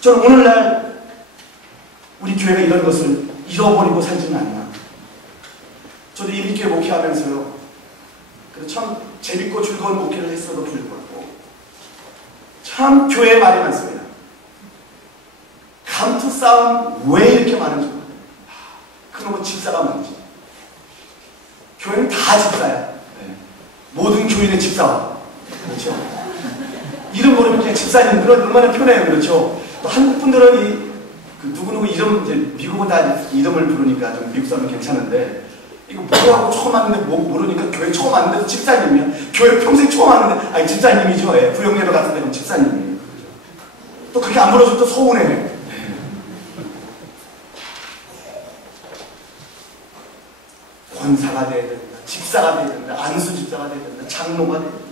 저는 오늘날 우리 교회가 이런 것을 잃어버리고 살지는 않나. 저도 이민교회 목회하면서요, 참 재밌고 즐거운 목회를 했어도 불구하고 참 교회에 말이 많습니다. 감투 싸움 왜 이렇게 많은지 몰라요. 그놈은 집사가 많지. 교회는 다 집사야. 네. 모든 교인의 집사와. 그렇죠. 이름 모르면 그냥 집사님, 그런 얼마나 편해요. 그렇죠. 또 한국 분들은 누구누구 이름, 이제 미국은 다 이름을 부르니까 좀 미국 사람은 괜찮은데, 이거 뭐라고 처음 왔는데 모르니까 교회 처음 왔는데 집사님이야. 교회 평생 처음 왔는데, 아니 집사님이죠. 예. 부영예배 같은 데는 집사님이에요. 그렇죠. 또 그렇게 안 불러주면 또 서운해. 권사가 돼야 된다, 집사가 돼야 된다, 안수 집사가 돼야 된다, 장로가 돼야 된다.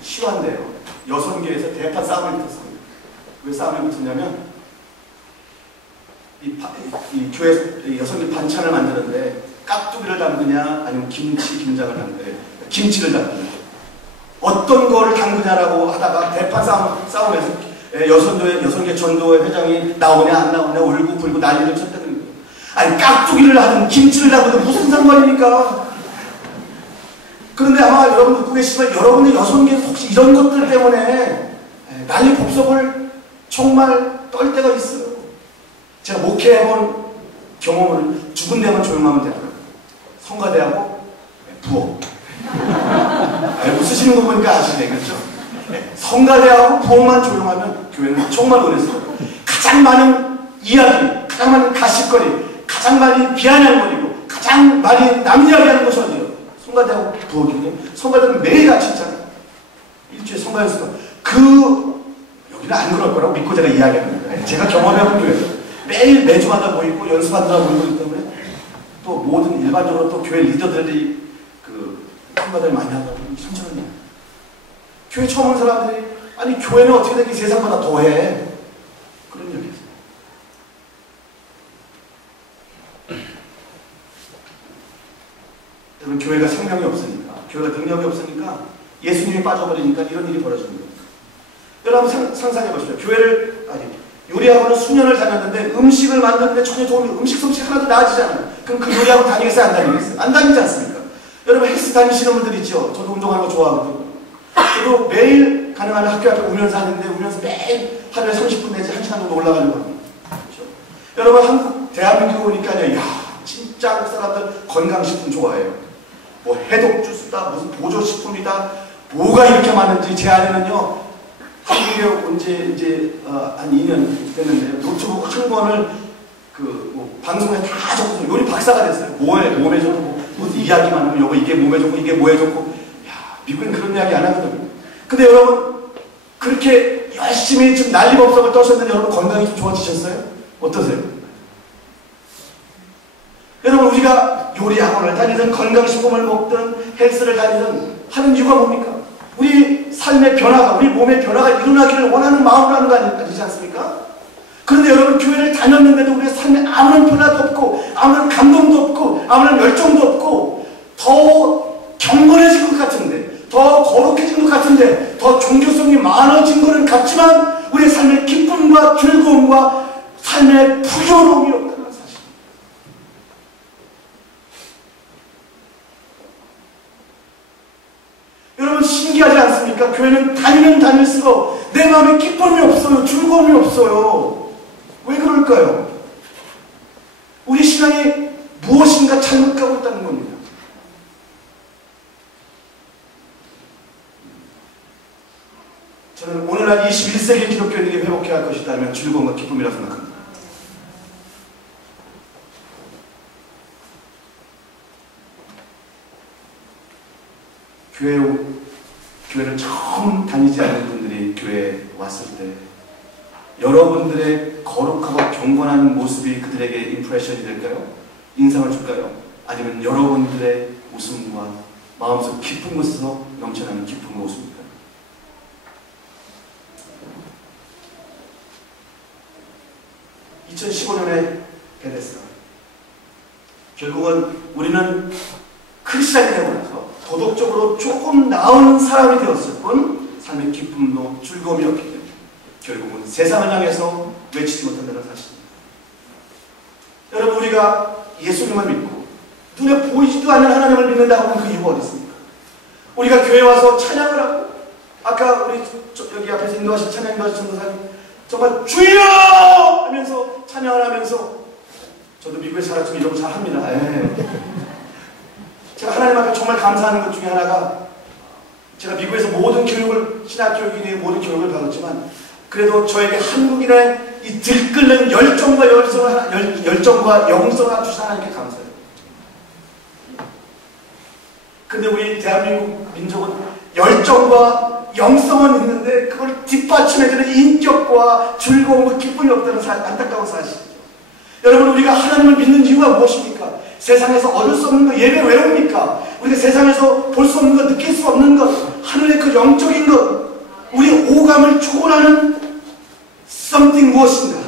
시환돼요. 여성계에서 대파 싸움이 붙었습니다. 왜 싸움이 붙었냐면 이 교회 여성계 반찬을 만드는데 깍두기를 담그냐 아니면 김장을 담그냐, 김치를 담그냐, 어떤 거를 담그냐라고 하다가 대파 싸움에서 여성계 전도회 회장이 나오냐 안 나오냐 울고 불고 난리를 쳤다는 거예요. 아니 깍두기를 하든 김치를 담그든 무슨 상관입니까? 그런데 아마 여러분 듣고 계시지만 여러분의 여성계에서 혹시 이런 것들 때문에 난리 법석을 정말 떨 때가 있어요. 제가 목회해본 경험을 죽은 데만 조용하면 되더라고요. 성가대하고 부엌. 웃으시는 거 보니까 아시네, 그렇죠? 성가대하고 부엌만 조용하면 교회는 정말 은혜스러워요. 가장 많은 이야기, 가장 많은 가십거리, 가장 많이 비아냥거리고 가장 많이 남 이야기하는 것이 어디예요? 성가대하고 부엌이거든요. 성가대는 매일 같이 있잖아요. 일주일에 성가 연수가. 여기는 안 그럴 거라고 믿고 제가 이야기하는 거예요. 제가 경험해본 교회예요. 매일 매주마다 모이고 연습하느라 모이고 있기 때문에 또 모든 일반적으로 또 교회 리더들이 성가대를 많이 하다 보면 천천히 교회 처음 온 사람들이 아니 교회는 어떻게 되게 세상보다 더해. 그런 얘기 있어요. 여러분 교회가 생명이 없으니까, 교회가 능력이 없으니까, 예수님이 빠져버리니까 이런 일이 벌어지는 거예요. 여러분 상상해 보십시오. 교회를 요리학원을 수년을 다녔는데 음식을 만드는데 전혀 도움이, 음식 솜씨 하나도 나아지잖아요. 그럼 그 요리학원 다니겠어요? 안 다니겠어요? 안 다니지 않습니까? 여러분 헬스 다니시는 분들 있죠? 저도 운동하는 거 좋아하거든요. 저도 매일 가능하면 학교 앞에 우면서 하는데, 우면서 매일 하루에 30분 내지 1시간 정도 올라가려고 합니다. 그렇죠? 여러분 대한민국 오니까요, 야 진짜 한국 사람들 건강식품 좋아해요. 뭐 해독 주스다, 무슨 보조식품이다, 뭐가 이렇게 많은지. 제 아내는요, 한국에 온 지 이제 한 2년 됐는데 노트북 한 권을 뭐 방송에 다 적어서 요리 박사가 됐어요. 몸에 좋고 무슨 이야기만 하면 이게 몸에 좋고 이게 뭐에 좋고. 야, 미국은 그런 이야기 안 하거든요. 근데 여러분 그렇게 열심히 지금 난리법석을 떠셨는데 여러분 건강이 좀 좋아지셨어요? 어떠세요? 여러분 우리가 요리학원을 다니든 건강식품을 먹든 헬스를 다니든 하는 이유가 뭡니까? 우리 삶의 변화가, 우리 몸의 변화가 일어나기를 원하는 마음으로 하는 거 아니지 않습니까? 그런데 여러분 교회를 다녔는데도 우리의 삶에 아무런 변화도 없고 아무런 감동도 없고 아무런 열정도 없고 더 경건해진 것 같은데, 더 거룩해진 것 같은데, 더 종교성이 많아진 것은 같지만 우리의 삶의 기쁨과 즐거움과 삶의 풍요로움이 없다는 사실. 여러분 신기하지 않습니까? 교회는 다니면 다닐수록 내 마음에 기쁨이 없어요. 즐거움이 없어요. 왜 그럴까요? 우리 신앙이 무엇인가 잘못 가고 있다는 겁니다. 저는 오늘날 21세기 기독교인에게 회복해야 할 것이라면 즐거움과 기쁨이라고 생각합니다. 교회를 처음 다니지 않는 분들이 교회에 왔을 때 여러분들의 거룩하고 경건한 모습이 그들에게 임프레션이 될까요? 인상을 줄까요? 아니면 여러분들의 웃음과 마음속 기쁜 것에서 넘쳐나는 기쁨과 웃음, 2015년에 베데스다. 결국은 우리는 크리스찬이 되고 나서 도덕적으로 조금 나은 사람이 되었을 뿐 삶의 기쁨도 즐거움이 없기 때문에 결국은 세상을 향해서 외치지 못한다는 사실입니다. 여러분, 우리가 예수님을 믿고 눈에 보이지도 않는 하나님을 믿는다고 하면 그 이유가 어디 있습니까? 우리가 교회 와서 찬양을 하고, 아까 우리 여기 앞에서 인도하신 찬양 인도하신 전도사님 정말 주여 하면서 찬양을 하면서, 저도 미국에 살았지만 이런 거 잘 합니다. 제가 하나님 앞에 정말 감사하는 것 중에 하나가, 제가 미국에서 모든 교육을, 신학교육이니 모든 교육을 받았지만 그래도 저에게 한국인의 이 들끓는 열정과 영성을 주신 하나님께 감사해요. 근데 우리 대한민국 민족은 열정과 영성은 있는데 그걸 뒷받침해주는 인격과 즐거움과 기쁨이 없다는 안타까운 사실이죠. 여러분, 우리가 하나님을 믿는 이유가 무엇입니까? 세상에서 얻을 수 없는 것, 예배 왜 옵니까? 우리가 세상에서 볼 수 없는 것, 느낄 수 없는 것, 하늘의 그 영적인 것, 우리 오감을 초월하는 something 무엇인가?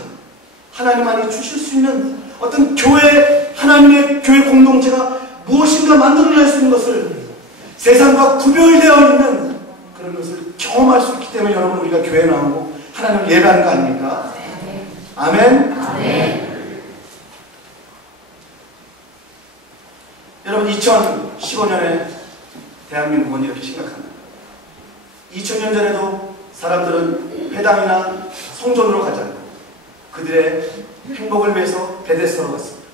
하나님만이 주실 수 있는 어떤 교회, 하나님의 교회 공동체가 무엇인가 만들어낼 수 있는 것을, 세상과 구별되어 있는 그런 것을 경험할 수 있기 때문에 여러분, 우리가 교회에 나오고 하나님을 예배하는 거 아닙니까? 아멘? 아멘. 여러분, 2015년에 대한민국은 이렇게 심각합니다. 2000년 전에도 사람들은 회당이나 성전으로 가지 않고 그들의 행복을 위해서 베데스다로 갔습니다.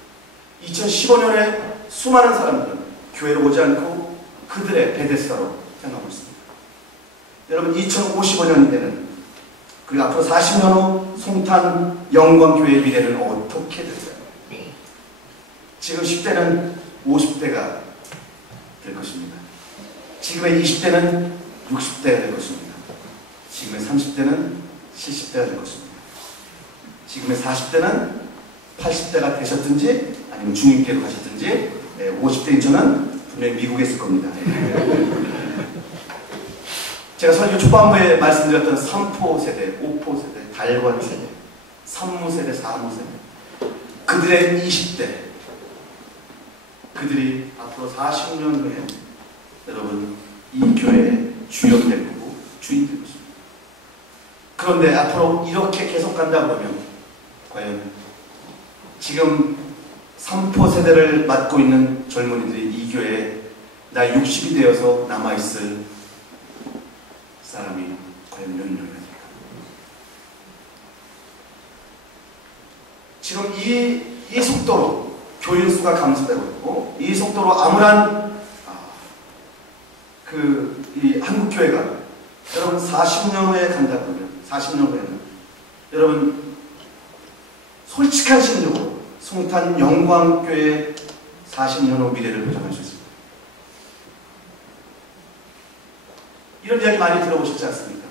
2015년에 수많은 사람들은 교회로 오지 않고 그들의 베데스다로 향하고 있습니다. 여러분, 2055년이 되는, 그리고 앞으로 40년 후 송탄 영광교회의 미래는 어떻게 될까요? 지금 10대는 50대가 될 것입니다. 지금의 20대는 60대가 될 것입니다. 지금의 30대는 70대가 될 것입니다. 지금의 40대는 80대가 되셨든지 아니면 중인계로 가셨든지 50대인 저는 분명히 미국에 있을 겁니다. 제가 설교 초반부에 말씀드렸던 3포 세대, 5포 세대, 달관 세대, 3무 세대, 4무 세대, 그들의 20대, 그들이 앞으로 40년 후에 여러분 이 교회의 주역이 될 거고 주인이 될 것입니다. 그런데 앞으로 이렇게 계속 간다 그러면 과연 지금 3포 세대를 맡고 있는 젊은이들이 이 교회에 나 60이 되어서 남아있을 사람이 과연 몇 명이 될까? 지금 이 속도로 교인 수가 감소되고 있고, 이 속도로 암울한 이 한국 교회가 여러분 40년 후에 간다 그러면, 40년 후에는 여러분 솔직한 심정으로 송탄 영광교회 40년 후 미래를 보장할 수 있습니다. 이런 이야기 많이 들어보셨지 않습니까?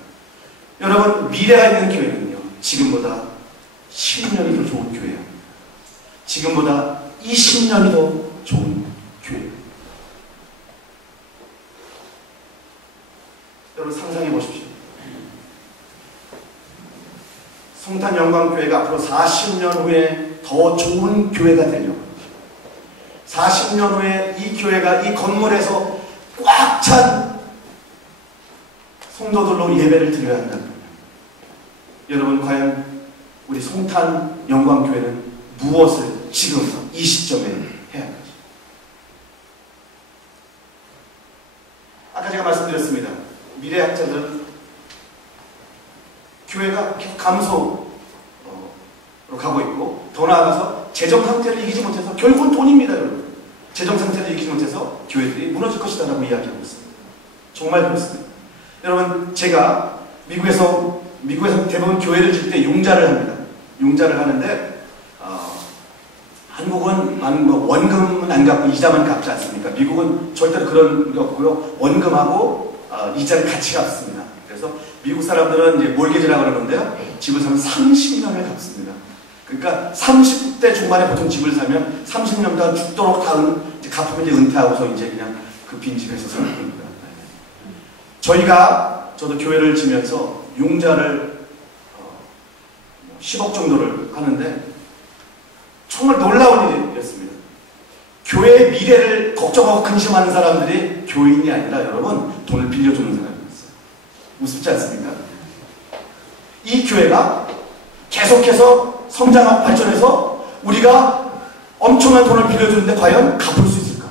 여러분, 미래가 있는 교회는요, 지금보다 10년이 더 좋은 교회입니다. 지금보다 20년이 더 좋은 교회. 여러분, 상상해 보십시오. 송탄 영광교회가 앞으로 40년 후에 더 좋은 교회가 되려고, 40년 후에 이 교회가 이 건물에서 꽉 찬 성도들로 예배를 드려야 한다면, 여러분, 과연 우리 송탄 영광교회는 무엇을 지금 이 시점에 해야 하는지. 아까 제가 말씀드렸습니다. 미래학자들은 교회가 계속 감소로 가고 있고, 더 나아가서 재정 상태를 이기지 못해서, 결국은 돈입니다, 여러분. 재정 상태를 이기지 못해서 교회들이 무너질 것이다 라고 이야기하고 있습니다. 정말 그렇습니다. 여러분, 제가 미국에서 대부분 교회를 질 때 융자를 합니다. 융자를 하는데 한국은 원금은 안 갚고 이자만 갚지 않습니까? 미국은 절대로 그런 게 없고요. 원금하고 이자를 같이 갚습니다. 그래서 미국 사람들은 이제 몰개지라고 그러는데요. 집을 사면 30년을 갚습니다. 그러니까 30대 중반에 보통 집을 사면 30년 동안 죽도록 다 갚으면 이제 은퇴하고서 이제 그냥 그 빈집에서 사는 겁니다. 저도 교회를 지면서 융자를 10억 정도를 하는데, 정말 놀라운 일이었습니다. 교회의 미래를 걱정하고 근심하는 사람들이 교인이 아니라 여러분 돈을 빌려주는 사람이었어요. 무섭지 않습니까? 이 교회가 계속해서 성장하고 발전해서 우리가 엄청난 돈을 빌려주는데 과연 갚을 수 있을까?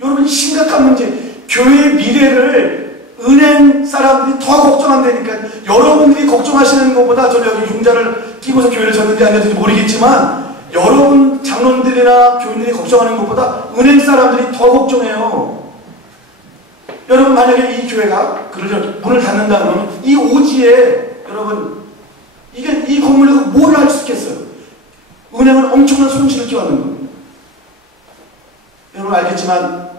여러분 심각한 문제. 교회의 미래를 은행 사람들이 더 걱정한다니까. 여러분들이 걱정하시는 것보다 저는 여기 융자를 끼고서 교회를 졌는지 안 졌는지 모르겠지만 여러분 장로님들이나 교인들이 걱정하는 것보다 은행 사람들이 더 걱정해요. 여러분 만약에 이 교회가 문을 닫는다 그러면 이 오지에 여러분 이게 이 건물에서 뭘 할 수 있겠어요? 은행은 엄청난 손실을 끼얹는 겁니다. 여러분 알겠지만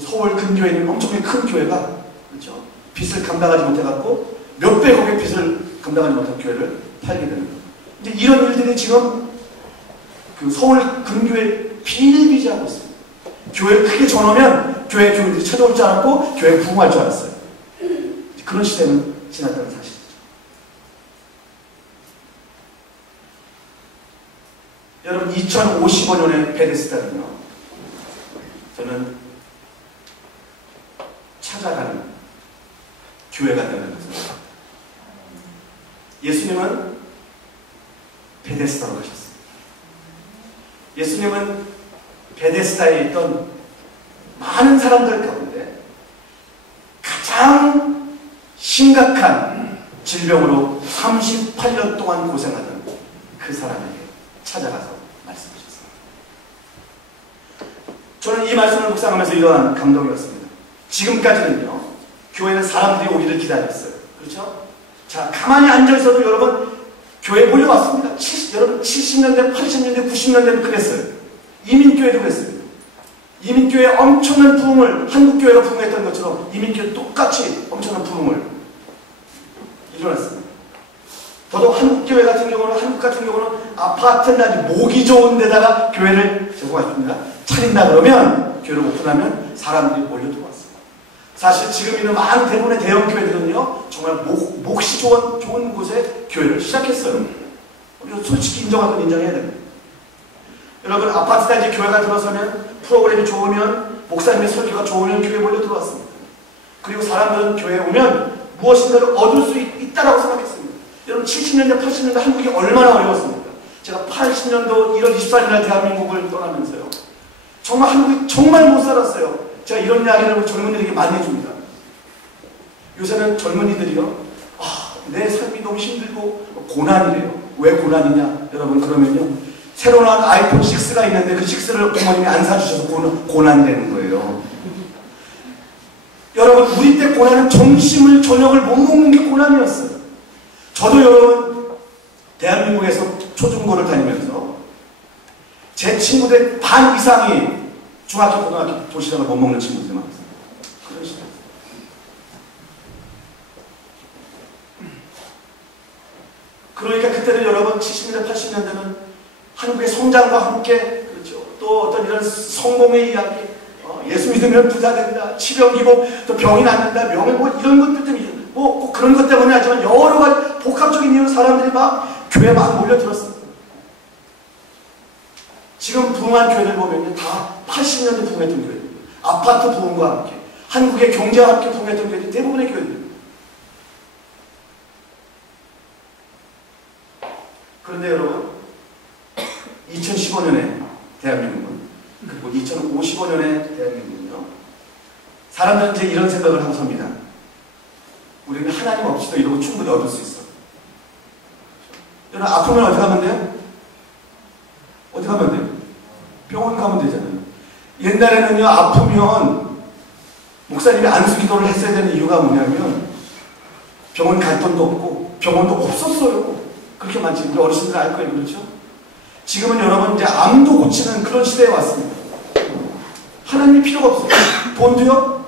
서울 근교에 있는 엄청나게 큰 교회가 그렇죠? 빚을 감당하지 못해갖고 몇백억의 빚을 감당하지 못한 교회를 팔게 되는 거예요. 이제 이런 일들이 지금 그 서울 근교에 비일비재하고 있습니다. 교회를 크게 전하면 교회 교인들이 찾아올 줄 알았고 교회에 부흥할 줄 알았어요. 그런 시대는 지났다는 사실이죠. 여러분 2055년에 베데스다는요. 저는 찾아가는 교회가 되는 것입니다. 예수님은 베데스다로 가셨습니다. 예수님은 베데스다에 있던 많은 사람들 가운데 가장 심각한 질병으로 38년 동안 고생하던 그 사람에게 찾아가서 말씀하셨습니다. 저는 이 말씀을 묵상하면서 이러한 감동이었습니다. 지금까지는요, 교회는 사람들이 오기를 기다렸어요. 그렇죠? 자, 가만히 앉아있어도 여러분, 교회에 몰려왔습니다. 여러분, 70년대, 80년대, 90년대는 그랬어요. 이민교회도 그랬습니다. 이민교회에 엄청난 부흥을, 한국교회가 부흥했던 것처럼 이민교회 똑같이 엄청난 부흥을 일어났습니다. 더더욱 한국 같은 경우는 아파트나 모기 좋은 데다가 교회를, 죄송합니다, 차린다 그러면, 교회를 오픈하면 사람들이 몰려 들어왔습니다. 사실 지금 있는 많은 대부분의 대형 교회들은요, 정말 몫이 좋은 곳에 교회를 시작했어요. 우리가 솔직히 인정할 건 인정해야 됩니다. 여러분, 아파트다 이제 교회가 들어서면, 프로그램이 좋으면, 목사님의 설교가 좋으면 교회에 몰려 들어왔습니다. 그리고 사람들은 교회에 오면 무엇인가를 얻을 수 있다라고 생각했습니다. 여러분, 70년대, 80년대 한국이 얼마나 어려웠습니까? 제가 80년도 1월 24일 대한민국을 떠나면서요. 정말 한국이 정말 못 살았어요. 제가 이런 이야기를 젊은이들에게 많이 해줍니다. 요새는 젊은이들이요, 내 삶이 너무 힘들고 고난이래요. 왜 고난이냐? 여러분, 그러면요, 새로 나온 아이폰 6가 있는데 그 6를 부모님이 안 사주셔서 고난이 되는 거예요. 여러분, 우리 때 고난은 점심을 저녁을 못 먹는 게 고난이었어요. 저도 여러분, 대한민국에서 초중고를 다니면서 제 친구들 반 이상이 중학교, 고등학교 도시락을 못 먹는 친구들이 많았어요. 그런 시대. 그러니까 그때는 여러분 70년대, 80년대는 한국의 성장과 함께 그렇죠. 또 어떤 이런 성공의 이야기, 예수 믿으면 부자 된다, 치병기복, 또 병이 낫는다, 명예 뭐 이런 것들 때문에 뭐 그런 것 때문에 하지만 여러 가지 복합적인 이유로 사람들이 막 교회에 막 몰려들었습니다. 지금 부흥한 교회들 보면 다 80년대 부흥했던 교회들, 아파트 부흥과 함께 한국의 경제와 함께 부흥했던 교회들, 대부분의 교회들. 그런데 여러분, 2015년에 대한민국은, 그리고 2055년에 대한민국은요, 사람들은 이제 이런 생각을 하고 섭니다. 우리는 하나님 없이도 이러고 충분히 얻을 수 있어. 여러분, 아프면 어디 가면 돼요? 어디 가면 돼요? 병원 가면 되잖아요. 옛날에는요, 아프면 목사님이 안수기도를 했어야 되는 이유가 뭐냐면 병원 갈 돈도 없고 병원도 없었어요. 그렇게 많지. 우리 어르신들 알 거예요. 그렇죠? 지금은 여러분 이제 암도 고치는 그런 시대에 왔습니다. 하나님이 필요가 없어요. 돈도요,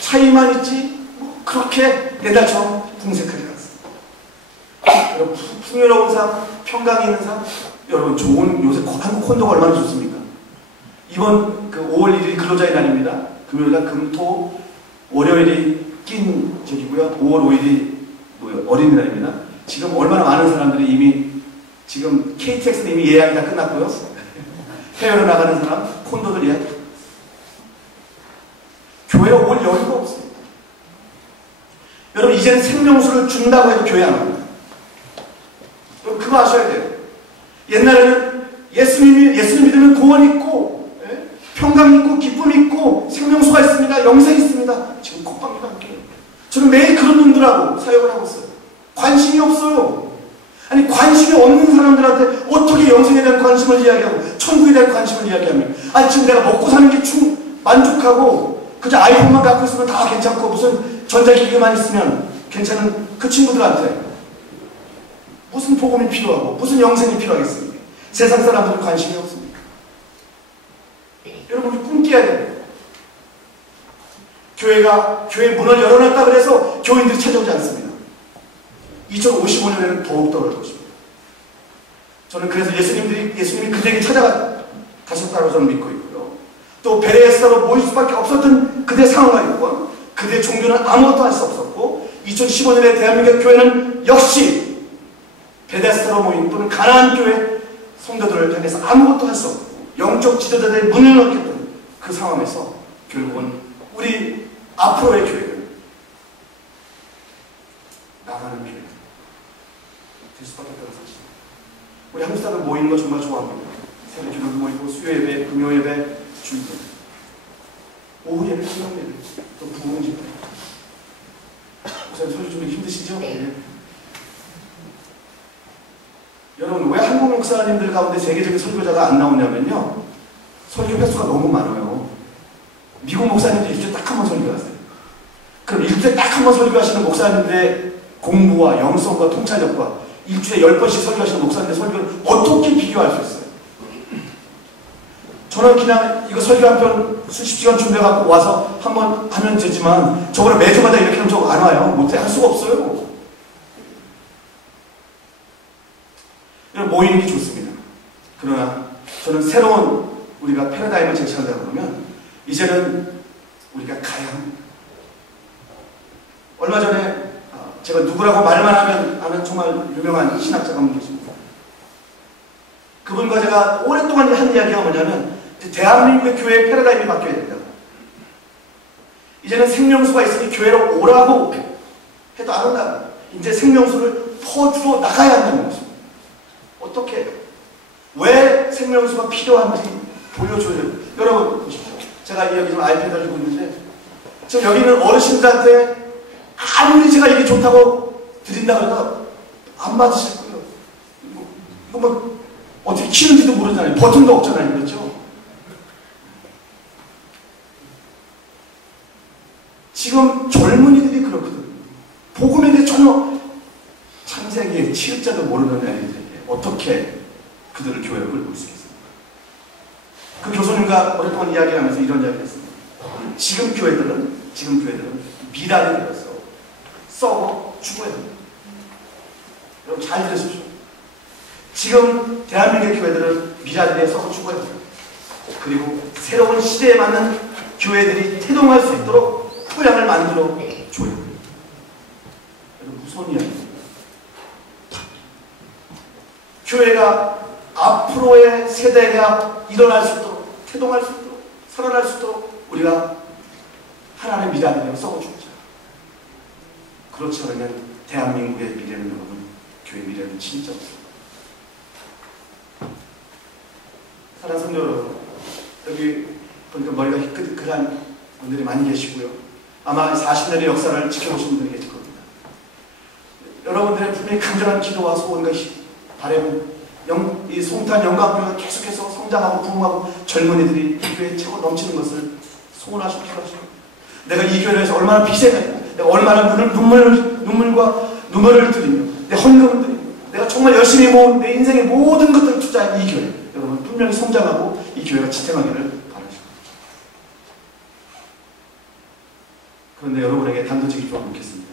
차이만 있지 뭐 그렇게 내달처럼 궁색하게 갔어요. 여러분, 풍요로운 삶, 평강이 있는 삶, 여러분 좋은, 요새 한국 콘도가 얼마나 좋습니까? 이번 그 5월 1일이 근로자의 날입니다. 금요일날 금토 월요일이 낀 적이고요. 5월 5일이 어린이날입니다. 지금 얼마나 많은 사람들이 이미 지금 KTX는 이미 예약이 다 끝났고요. 해외로 나가는 사람 콘도들 예약. 교회에 올 여유가 없습니다. 여러분 이제는 생명수를 준다고 해도 교회 안 옵니다. 여러분 그거 아셔야 돼요. 옛날에는 예수님 믿으면 구원 있고 평강 있고 기쁨 있고 생명수가 있습니다. 영생이 있습니다. 지금 콧방귀도 안 껴요. 저는 매일 그런 놈들하고 사역을 하고 있어요. 관심이 없어요. 아니 관심이 없는 사람들한테 어떻게 영생에 대한 관심을 이야기하고 천국에 대한 관심을 이야기하며 아니 지금 내가 먹고 사는 게 만족하고 그저 아이폰만 갖고 있으면 다 괜찮고 무슨 전자기기만 있으면 괜찮은 그 친구들한테 무슨 복음이 필요하고 무슨 영생이 필요하겠습니까? 세상 사람들은 관심이 없습니다. 여러분 우리 꿈깨야 돼요. 교회 문을 열어놨다 그래서 교인들이 찾아오지 않습니다. 2055년에는 더욱더 그럴 것입니다. 저는 그래서 예수님이 그들에게 찾아가셨다고 저는 믿고 있고요. 또 베레스다로 모일 수밖에 없었던 그대 상황과 여건, 그대 종교는 아무것도 할 수 없었고 2015년에 대한민국 교회는 역시 베데스다로 모인 또는 가나안 교회 성도들을 향해서 아무것도 할 수 없고 영적 지도자들의 문을 넣겠던 그 상황에서 결국은 우리 앞으로의 교회는 나가는 교회 될 수밖에 없다는 사실. 우리 한국 사람 모이는 거 정말 좋아합니다. 새벽 기도도 모이고 수요 예배, 금요 예배, 주일 예배, 오후 예배, 저녁 예배, 또 부흥 집회. 목사님 소리 좀 힘드시죠? 네. 여러분 왜 한국 목사님들 가운데 세계적인 설교자가 안 나오냐면요, 설교 횟수가 너무 많아요. 미국 목사님들 일주일에 딱 한 번 설교하세요. 그럼 일주일에 딱 한 번 설교하시는 목사님들의 공부와 영성과 통찰력과 일주일에 10번씩 설교하시는 목사님들의 설교를 어떻게 비교할 수 있어요? 저는 그냥 이거 설교 한 편 수십 시간 준비해갖고 와서 한 번 하면 되지만 저번에 매주마다 이렇게 하면 저거 안 와요. 못해. 할 수가 없어요. 모이는 게 좋습니다. 그러나 저는 새로운 우리가 패러다임을 제시한다고 그러면 이제는 우리가 가야 합니다. 얼마 전에 제가 누구라고 말만 하면 아는 정말 유명한 신학자가 한 분 계십니다. 그분과 제가 오랫동안 한 이야기가 뭐냐면 대한민국의 교회의 패러다임이 바뀌어야 된다고. 이제는 생명수가 있으니 교회로 오라고 해도 안 온다고. 이제 생명수를 퍼주러 나가야 한다는 것입니다. 어떻게 해요? 왜 생명수가 필요한지 보여줘야 돼요. 여러분 보십시오. 제가 여기 지금 아이패드를 들고 있는데 지금 여기 있는 어르신들한테 아무리 제가 이게 좋다고 드린다고 해도 안 맞으실 거예요. 이거 뭐 어떻게 키는지도 모르잖아요. 버튼도 없잖아요. 그렇죠? 지금 젊은이들이 그렇거든요. 복음에 대해 전혀 창세기의 치읓자도 모르는 애들에게 어떻게 그들을 교회로 끌고 올 수 있습니까? 그 교수님과 오랫동안 이야기를 하면서 이런 이야기를 했습니다. 지금 교회들은 미랄이 되어서 썩어 죽어야 합니다. 여러분 잘 들으십시오. 지금 대한민국의 교회들은 미랄이 되어 썩어 죽어야 합니다. 그리고 새로운 시대에 맞는 교회들이 태동할 수 있도록 토양을 만들어 줘야 합니다. 여러분 무서운 이야기입니다. 교회가 앞으로의 세대가 일어날 수 있도록, 태동할 수 있도록, 살아날 수 있도록 우리가 하나님의 미래를 위해 썩어 죽자. 그렇지 않으면 대한민국의 미래는 여러분, 교회 미래는 진짜 없습니다. 사랑하는 성도 여러분, 여기 보니까 머리가 희끗희끗한 분들이 많이 계시고요. 아마 40년의 역사를 지켜보신 분들이 계실 겁니다. 여러분들의 분명히 간절한 기도와 소원과 바라는 이 송탄 영광교회가 계속해서 성장하고 부흥하고 젊은이들이 이 교회에 차고 넘치는 것을 소원하시고 기도하시고, 내가 이 교회에서 얼마나 비생했고, 내가 얼마나 눈물을 들이며 내 헌금을 들이며 내가 정말 열심히 모은 내 인생의 모든 것들을 투자한 이 교회, 여러분 분명히 성장하고 이 교회가 지탱하기를 바라십니다. 그런데 여러분에게 단도직입 좀 묻겠습니다.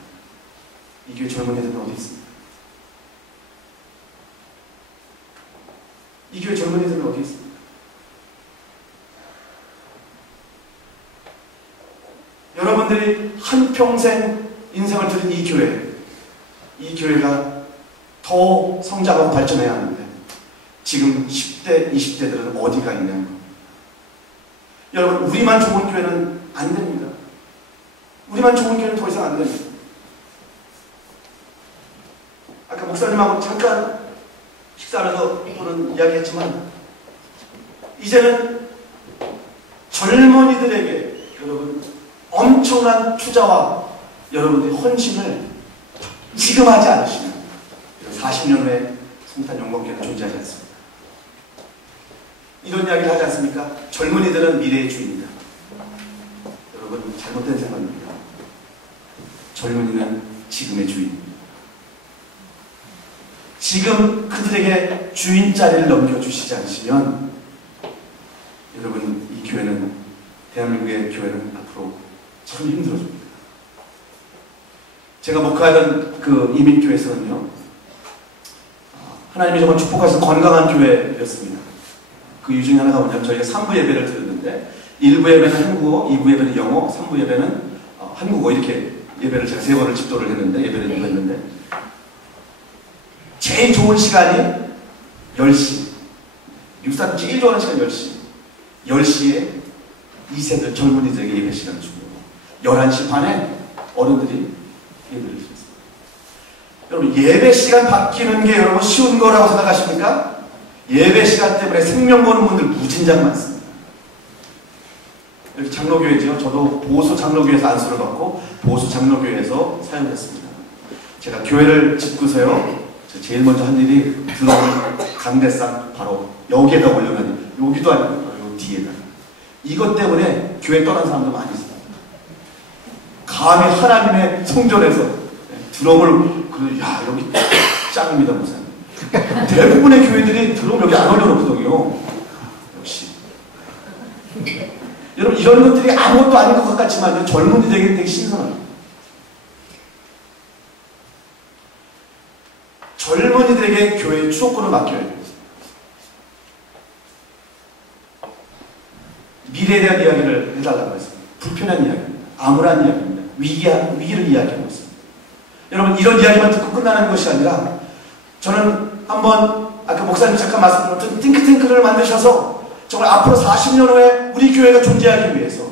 이 교회 젊은이들은 어디 있습니까? 이 교회 젊은이들은 어디 있습니까? 여러분들이 한평생 인생을 들인 이 교회가 더 성장하고 발전해야 하는데 지금 10대, 20대들은 어디가 있냐는 거. 여러분, 우리만 좋은 교회는 안 됩니다. 우리만 좋은 교회는 더 이상 안 됩니다. 아까 목사님하고 잠깐 식사하면서 또는 이야기했지만 이제는 젊은이들에게 여러분 엄청난 투자와 여러분들의 헌신을 지금 하지 않으시면 40년 후에 성탄 영광교회는 존재하지 않습니다. 이런 이야기를 하지 않습니까? 젊은이들은 미래의 주인이다. 여러분, 잘못된 생각입니다. 젊은이는 지금의 주인입니다. 지금 그들에게 주인 자리를 넘겨주시지 않으시면 여러분, 이 교회는, 대한민국의 교회는 앞으로 참 힘들어집니다. 제가 목회하던 그 이민교회에서는요, 하나님이 정말 축복하신 건강한 교회였습니다. 그 이유 중에 하나가 뭐냐면 저희가 3부 예배를 드렸는데 1부 예배는 한국어, 2부 예배는 영어, 3부 예배는 한국어, 이렇게 예배를 제가 3번을 집도를 했는데, 예배를 했는데 제일 좋은 시간이 10시. 미국 사람들이 제일 좋아하는 시간이 10시. 10시에 2세들 젊은이들에게 예배 시간을 주고 11시 반에 어른들이 예배를 드렸습니다. 여러분, 예배 시간 바뀌는 게 여러분 쉬운 거라고 생각하십니까? 예배 시간 때문에 생명 거는 분들 무진장 많습니다. 여기 장로교회죠. 저도 보수 장로교회에서 안수를 받고 보수 장로교회에서 사역했습니다. 제가 교회를 짓고서요, 제일 먼저 한 일이 드럼을 강대상 바로 여기에다 올려놔니, 여기도 아니고 요 뒤에다. 이것 때문에 교회 떠난 사람도 많이 있습니다. 감히 하나님의 성전에서 드럼을, 야, 여기 짱입니다, 목사님. 대부분의 교회들이 드럼 여기 안 올려놓거든요. 역시. 여러분, 이런 것들이 아무것도 아닌 것 같지만 젊은이들에게 되게 신선합니다. 젊은이들에게 교회의 추억권을 맡겨야 돼요. 미래에 대한 이야기를 해달라고 했습니다. 불편한 이야기입니다. 암울한 이야기입니다. 위기를 이야기하고 있습니다. 여러분, 이런 이야기만 듣고 끝나는 것이 아니라 저는 한번 아까 목사님 잠깐 말씀드렸던 띵크탱크를 만드셔서 정말 앞으로 40년 후에 우리 교회가 존재하기 위해서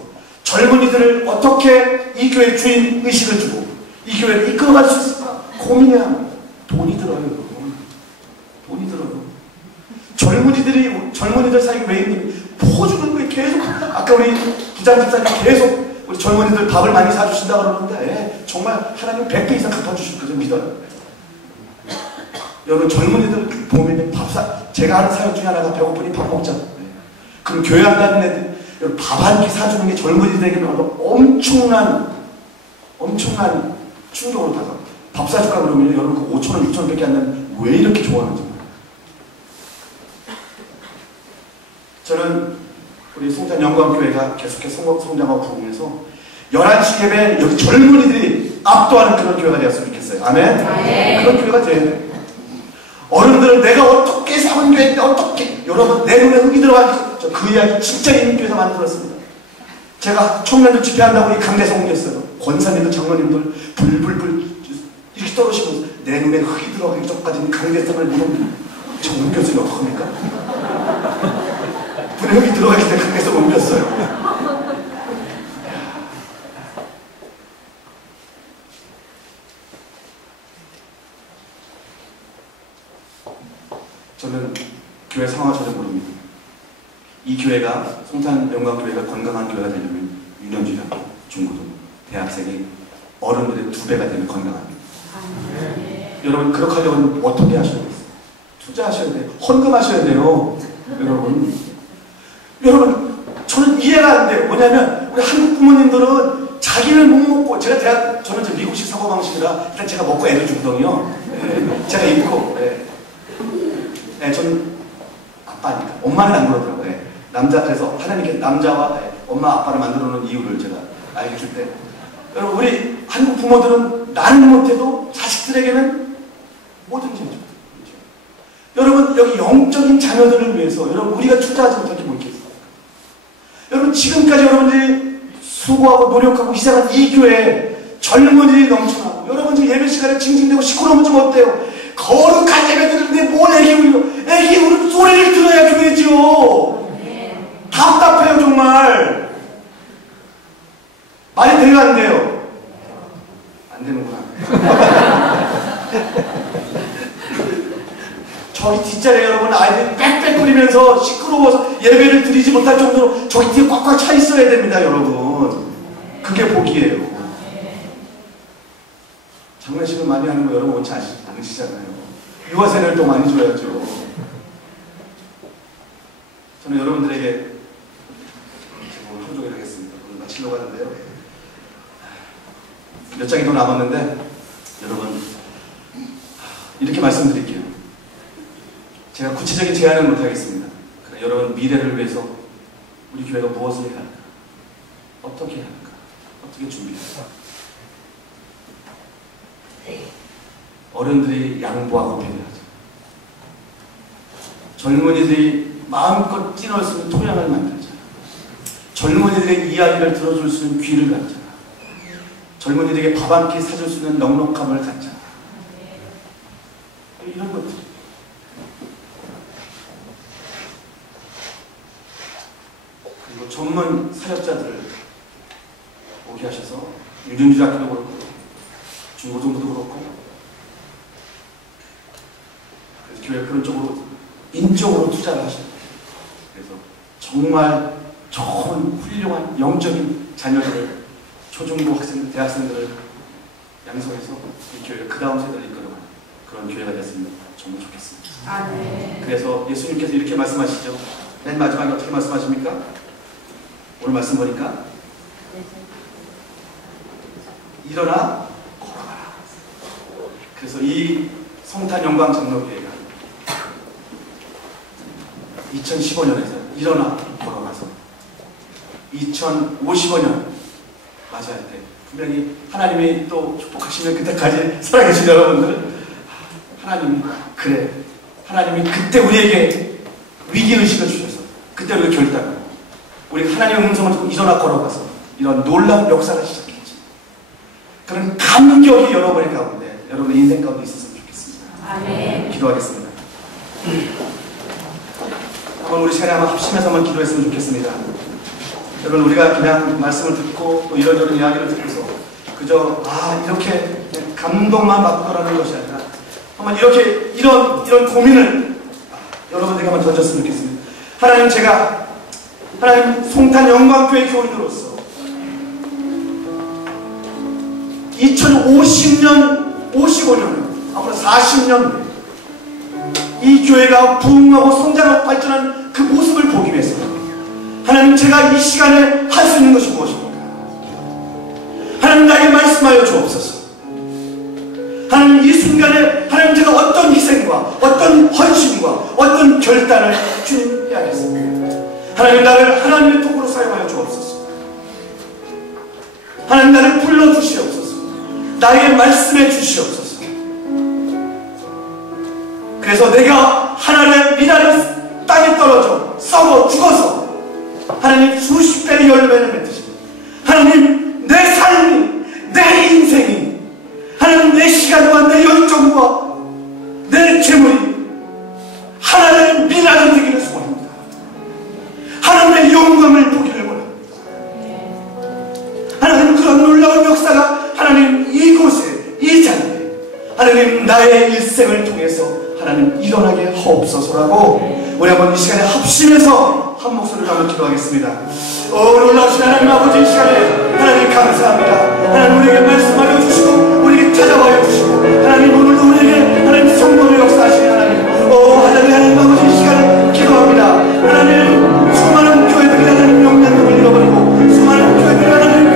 젊은이들을 어떻게 이 교회의 주인 의식을 주고 이 교회를 이끌어갈 수 있을까 고민해야 합니다. 돈이 들어요, 여러분. 돈이 들어요. 젊은이들 사이에 왜 있니? 퍼주는 거에 계속, 아까 우리 부장 집사님 계속 우리 젊은이들 밥을 많이 사주신다 그러는데, 정말 하나님 100배 이상 갚아주실 거죠, 믿어요. 여러분, 젊은이들 보면 제가 하는 사역 중에 하나가 배고프니 밥 먹자. 그럼 교회 안 가는 애들, 여러분, 밥 한 끼 사주는 게 젊은이들에게는 엄청난 충격으로 다가갑니다. 밥 사줄까 그러면 여러분 그 5,000원, 6,000원 밖에 안 나면 왜 이렇게 좋아하는지. 저는 우리 송탄 영광교회가 계속해서 성장하고 부흥해서 11시 예배 여기 젊은이들이 압도하는 그런 교회가 되었으면 좋겠어요. 아멘? 네. 그런 교회가 돼야 돼요. 어른들은 내가 어떻게 사는 교회인데 어떻게, 여러분, 내 눈에 흙이 들어가지. 저 그 이야기 진짜 이민교회에서 많이 들었습니다. 제가 청년들 집회한다고 이 강대에서 옮겼어요. 권사님들, 장로님들 불불불 이렇게 떨어지면서 내 눈에 흙이 들어가기 전까지는 강대상을 못 저 옮겼으니 어떡합니까? 눈에 흙이 들어가기 전에 강대상 옮겼어요. 저는 교회 상황을 전혀 모릅니다. 이 교회가, 송탄 영광교회가 건강한 교회가 되려면 유년주의하고 중고등, 대학생이 어른들의 2배가 되면 건강합니다. 여러분, 그렇게 하려면 어떻게 하셔야 돼요? 투자하셔야 돼요. 헌금하셔야 돼요. 여러분, 저는 이해가 안 돼요. 뭐냐면, 우리 한국 부모님들은 자기는 못 먹고, 저는 지금 미국식 사고방식이라 일단 제가 먹고 애를 주거든요. 네, 제가 입고, 네, 저는 아빠니까. 엄마는 안 그러더라고요. 네. 그래서 하나님께 남자와 엄마, 아빠를 만들어 놓은 이유를 제가 알려줄 때, 여러분, 우리 한국 부모들은 나는 못해도 자식들에게는 뭐든지 해줘. 그렇죠? 여러분, 여기 영적인 자녀들을 위해서 여러분, 우리가 투자하지 못할 게 뭐 있겠습니까? 여러분, 지금까지 여러분들이 수고하고 노력하고 희생한 이 교회에 젊은이들이 넘쳐나고, 여러분 지금 예배 시간에 징징대고 시끄러우면 좀 어때요? 거룩한 예배 드리는데 뭘 애기 울음 소리를 들어야 교회지요. 답답해요 정말. 말이 돼요 안 돼요? 안 되는구나. 저기 뒷자리에 여러분 아이들이 빽빽거리면서 시끄러워서 예배를 드리지 못할 정도로 저기 뒤에 꽉꽉 차 있어야 됩니다 여러분. 그게 복이에요. 장례식을 많이 하는 거 여러분 원치 않으시잖아요. 유아세를 또 많이 줘야죠. 저는 여러분들에게 지금 한종일 하겠습니다. 오늘 마치려고 하는데요. 몇 장이 더 남았는데 여러분 이렇게 말씀드릴게요. 제가 구체적인 제안은 못하겠습니다. 그러나 여러분 미래를 위해서 우리 교회가 무엇을 해야 할까? 어떻게 해야 할까? 어떻게 준비해야 할까? 어른들이 양보하고 배려하죠. 젊은이들이 마음껏 뛰놀 수 있는 토양을 만들잖아. 젊은이들의 이야기를 들어줄 수 있는 귀를 갖잖아. 젊은이들에게 밥 한 끼 사줄 수 있는 넉넉함을 갖잖아. 이런 것들. 그리고 전문 사역자들을 오게 하셔서 유전주학교도 그렇고 중고등부도 그렇고 그래서 교회 그런 쪽으로 인적으로 투자를 하셔요. 그래서 정말 좋은 훌륭한 영적인 자녀들을 초중고 학생들, 대학생들을 양성해서 이 교회를 그 다음 세대를 이끌어가는 그런 교회가 됐으면 정말 좋겠습니다. 아, 네. 그래서 예수님께서 이렇게 말씀하시죠. 맨 마지막에 어떻게 말씀하십니까? 오늘 말씀 보니까 일어나 걸어가라. 그래서 이 성탄 영광 장로교회가 2015년에서 일어나 걸어가서 2050년 맞이할 때 분명히 하나님이 또 축복하시면 그때까지 살아계신 여러분들 하나님이 그래 하나님이 그때 우리에게 위기의식을 주셔서 그때 우리가 결단하고 우리가 하나님의 음성을 듣고 일어나 걸어가서 이런 놀라운 역사를 시작했지. 그런 감격이 여러분의 가운데 여러분의 인생 가운데 있었으면 좋겠습니다. 아멘. 기도하겠습니다. 한번 우리 세례 한번 합심해서 한번 기도했으면 좋겠습니다. 여러분 우리가 그냥 말씀을 듣고 또 이런저런 이야기를 듣고서 그저 이렇게 감동만 받고라는 것이 아니라 한번 이렇게 이런 고민을 여러분들에게 한번 던졌으면 좋겠습니다. 하나님 하나님 송탄 영광교회 교인으로서 2050년 55년 앞으로 40년 후에 이 교회가 부흥하고 성장하고 발전하는 그 모습을 보기 위해서 하나님 제가 이 시간에 할 수 있는 것이 무엇입니까? 하나님 나에게 말씀하여 주옵소서. 하나님 이 순간에 하나님 제가 어떤 희생과 어떤 헌신과 어떤 결단을 주님 해야겠습니까? 하나님 나를 하나님의 도구로 사용하여 주옵소서. 하나님 나를 불러주시옵소서. 나에게 말씀해 주시옵소서. 그래서 내가 하나님의 미나리 땅에 떨어져 썩어 죽어서 하나님 수십 배의 열매를 맺으십니다. 하나님 내 삶이 내 인생이 하나님 내 시간과 내 열정과 내 재물이 하나님의 미나리 되기를 소원합니다. 하나님의 영광을 보기를 원합니다. 하나님 그런 놀라운 역사가 하나님 이곳에 이 자리에 하나님 나의 일생을 통해서 하나님 일어나게 하옵소서라고 우리 한번 이 시간에 합심해서 한 목소리로 한번 기도하겠습니다. 놀라우신 하나님 아버지 이 시간에 하나님 감사합니다. 하나님 우리에게 말씀하여 주시고 우리에게 찾아와여 주시고 하나님 오늘도 우리에게 하나님 성도의 역사하신 하나님 하나님 아버지 이 시간에 기도합니다. 하나님 수많은 교회들이 하나님 영향력을 잃어버리고 수많은 교회들이 하나님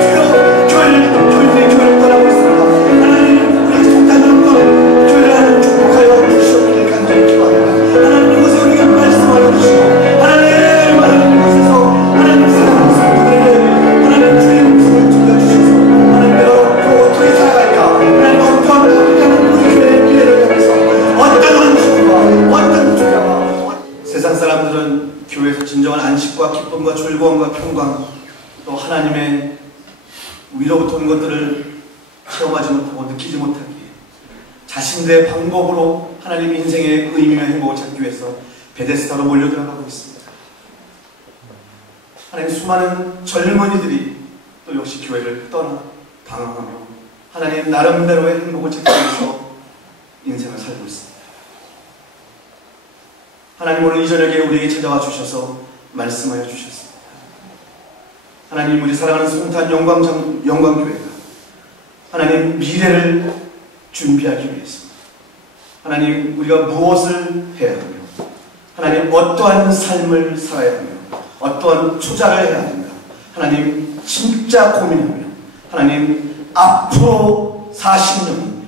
교회를 떠나고 있습니다. 하나님 우리 속단하는 교회를 하나님 축복하여 주시옵기를 간절히 기도합니다. 하나님 이곳에 우리에게 말씀하여 주시고 하나님 이곳에서 하나님 사랑하는 성도들에게 하나님 주의 음성을 들려주셔서 하나님 내가 어떻게 살아갈까 하나님 어떤 우리 교회의 미래를 향해서 어떤 헌신과 어떤 투자와 세상 사람들은 교회에서 진정한 안식과 기쁨과 즐거움과 평강 또 하나님의 위로부터 오는 것들을 체험하지 못하고 느끼지 못하기에 자신들의 방법으로 하나님 인생의 의미와 행복을 찾기 위해서 베데스다로 몰려들어가고 있습니다. 하나님 수많은 젊은이들이 또 역시 교회를 떠나 방황하며 하나님 나름대로의 행복을 찾기 위해서 인생을 살고 있습니다. 하나님 오늘 이 저녁에 우리에게 찾아와 주셔서 말씀하여 주셨습니다. 하나님 우리 사랑하는 송탄 영광교회가 하나님 미래를 준비하기 위해서 하나님 우리가 무엇을 해야 하며 하나님 어떠한 삶을 살아야 하며 어떠한 투자를 해야 하는가 하나님 진짜 고민하며 하나님 앞으로 40년이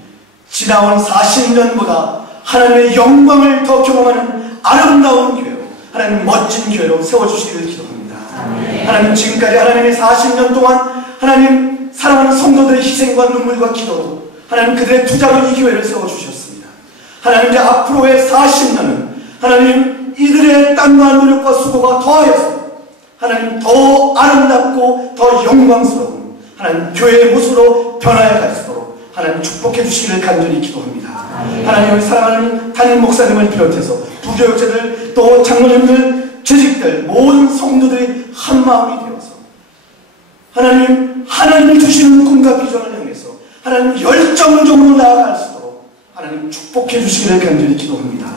지나온 40년보다 하나님의 영광을 더 경험하는 아름다운 교회로 하나님 멋진 교회로 세워주시기를 기도합니다. 아멘. 하나님 지금까지 하나님의 40년 동안 하나님 사랑하는 성도들의 희생과 눈물과 기도로 하나님 그들의 투자로 이 교회를 세워주셨습니다. 하나님 이제 앞으로의 40년은 하나님 이들의 땀과 노력과 수고가 더하여서 하나님 더 아름답고 더 영광스러운 하나님 교회의 모습으로 변화해 갈 수 있도록 하나님 축복해 주시기를 간절히 기도합니다. 하나님 우리 사랑하는 담임 목사님을 비롯해서 부교육자들 또 장로님들 재직들 모든 성도들이 한 마음이 되어서 하나님이 주시는 꿈과 비전을 향해서 하나님 열정적으로 나아갈 수 있도록 하나님 축복해 주시기를 간절히 기도합니다.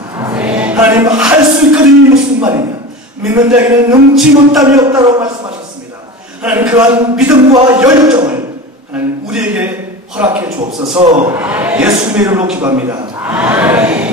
하나님 할 수 있거든요. 무슨 말이냐 믿는 자에게는 능치 못함이 없다고 말씀하셨습니다. 하나님 그러한 믿음과 열정을 하나님 우리에게 허락해 주옵소서. 예수님의 이름으로 기도합니다.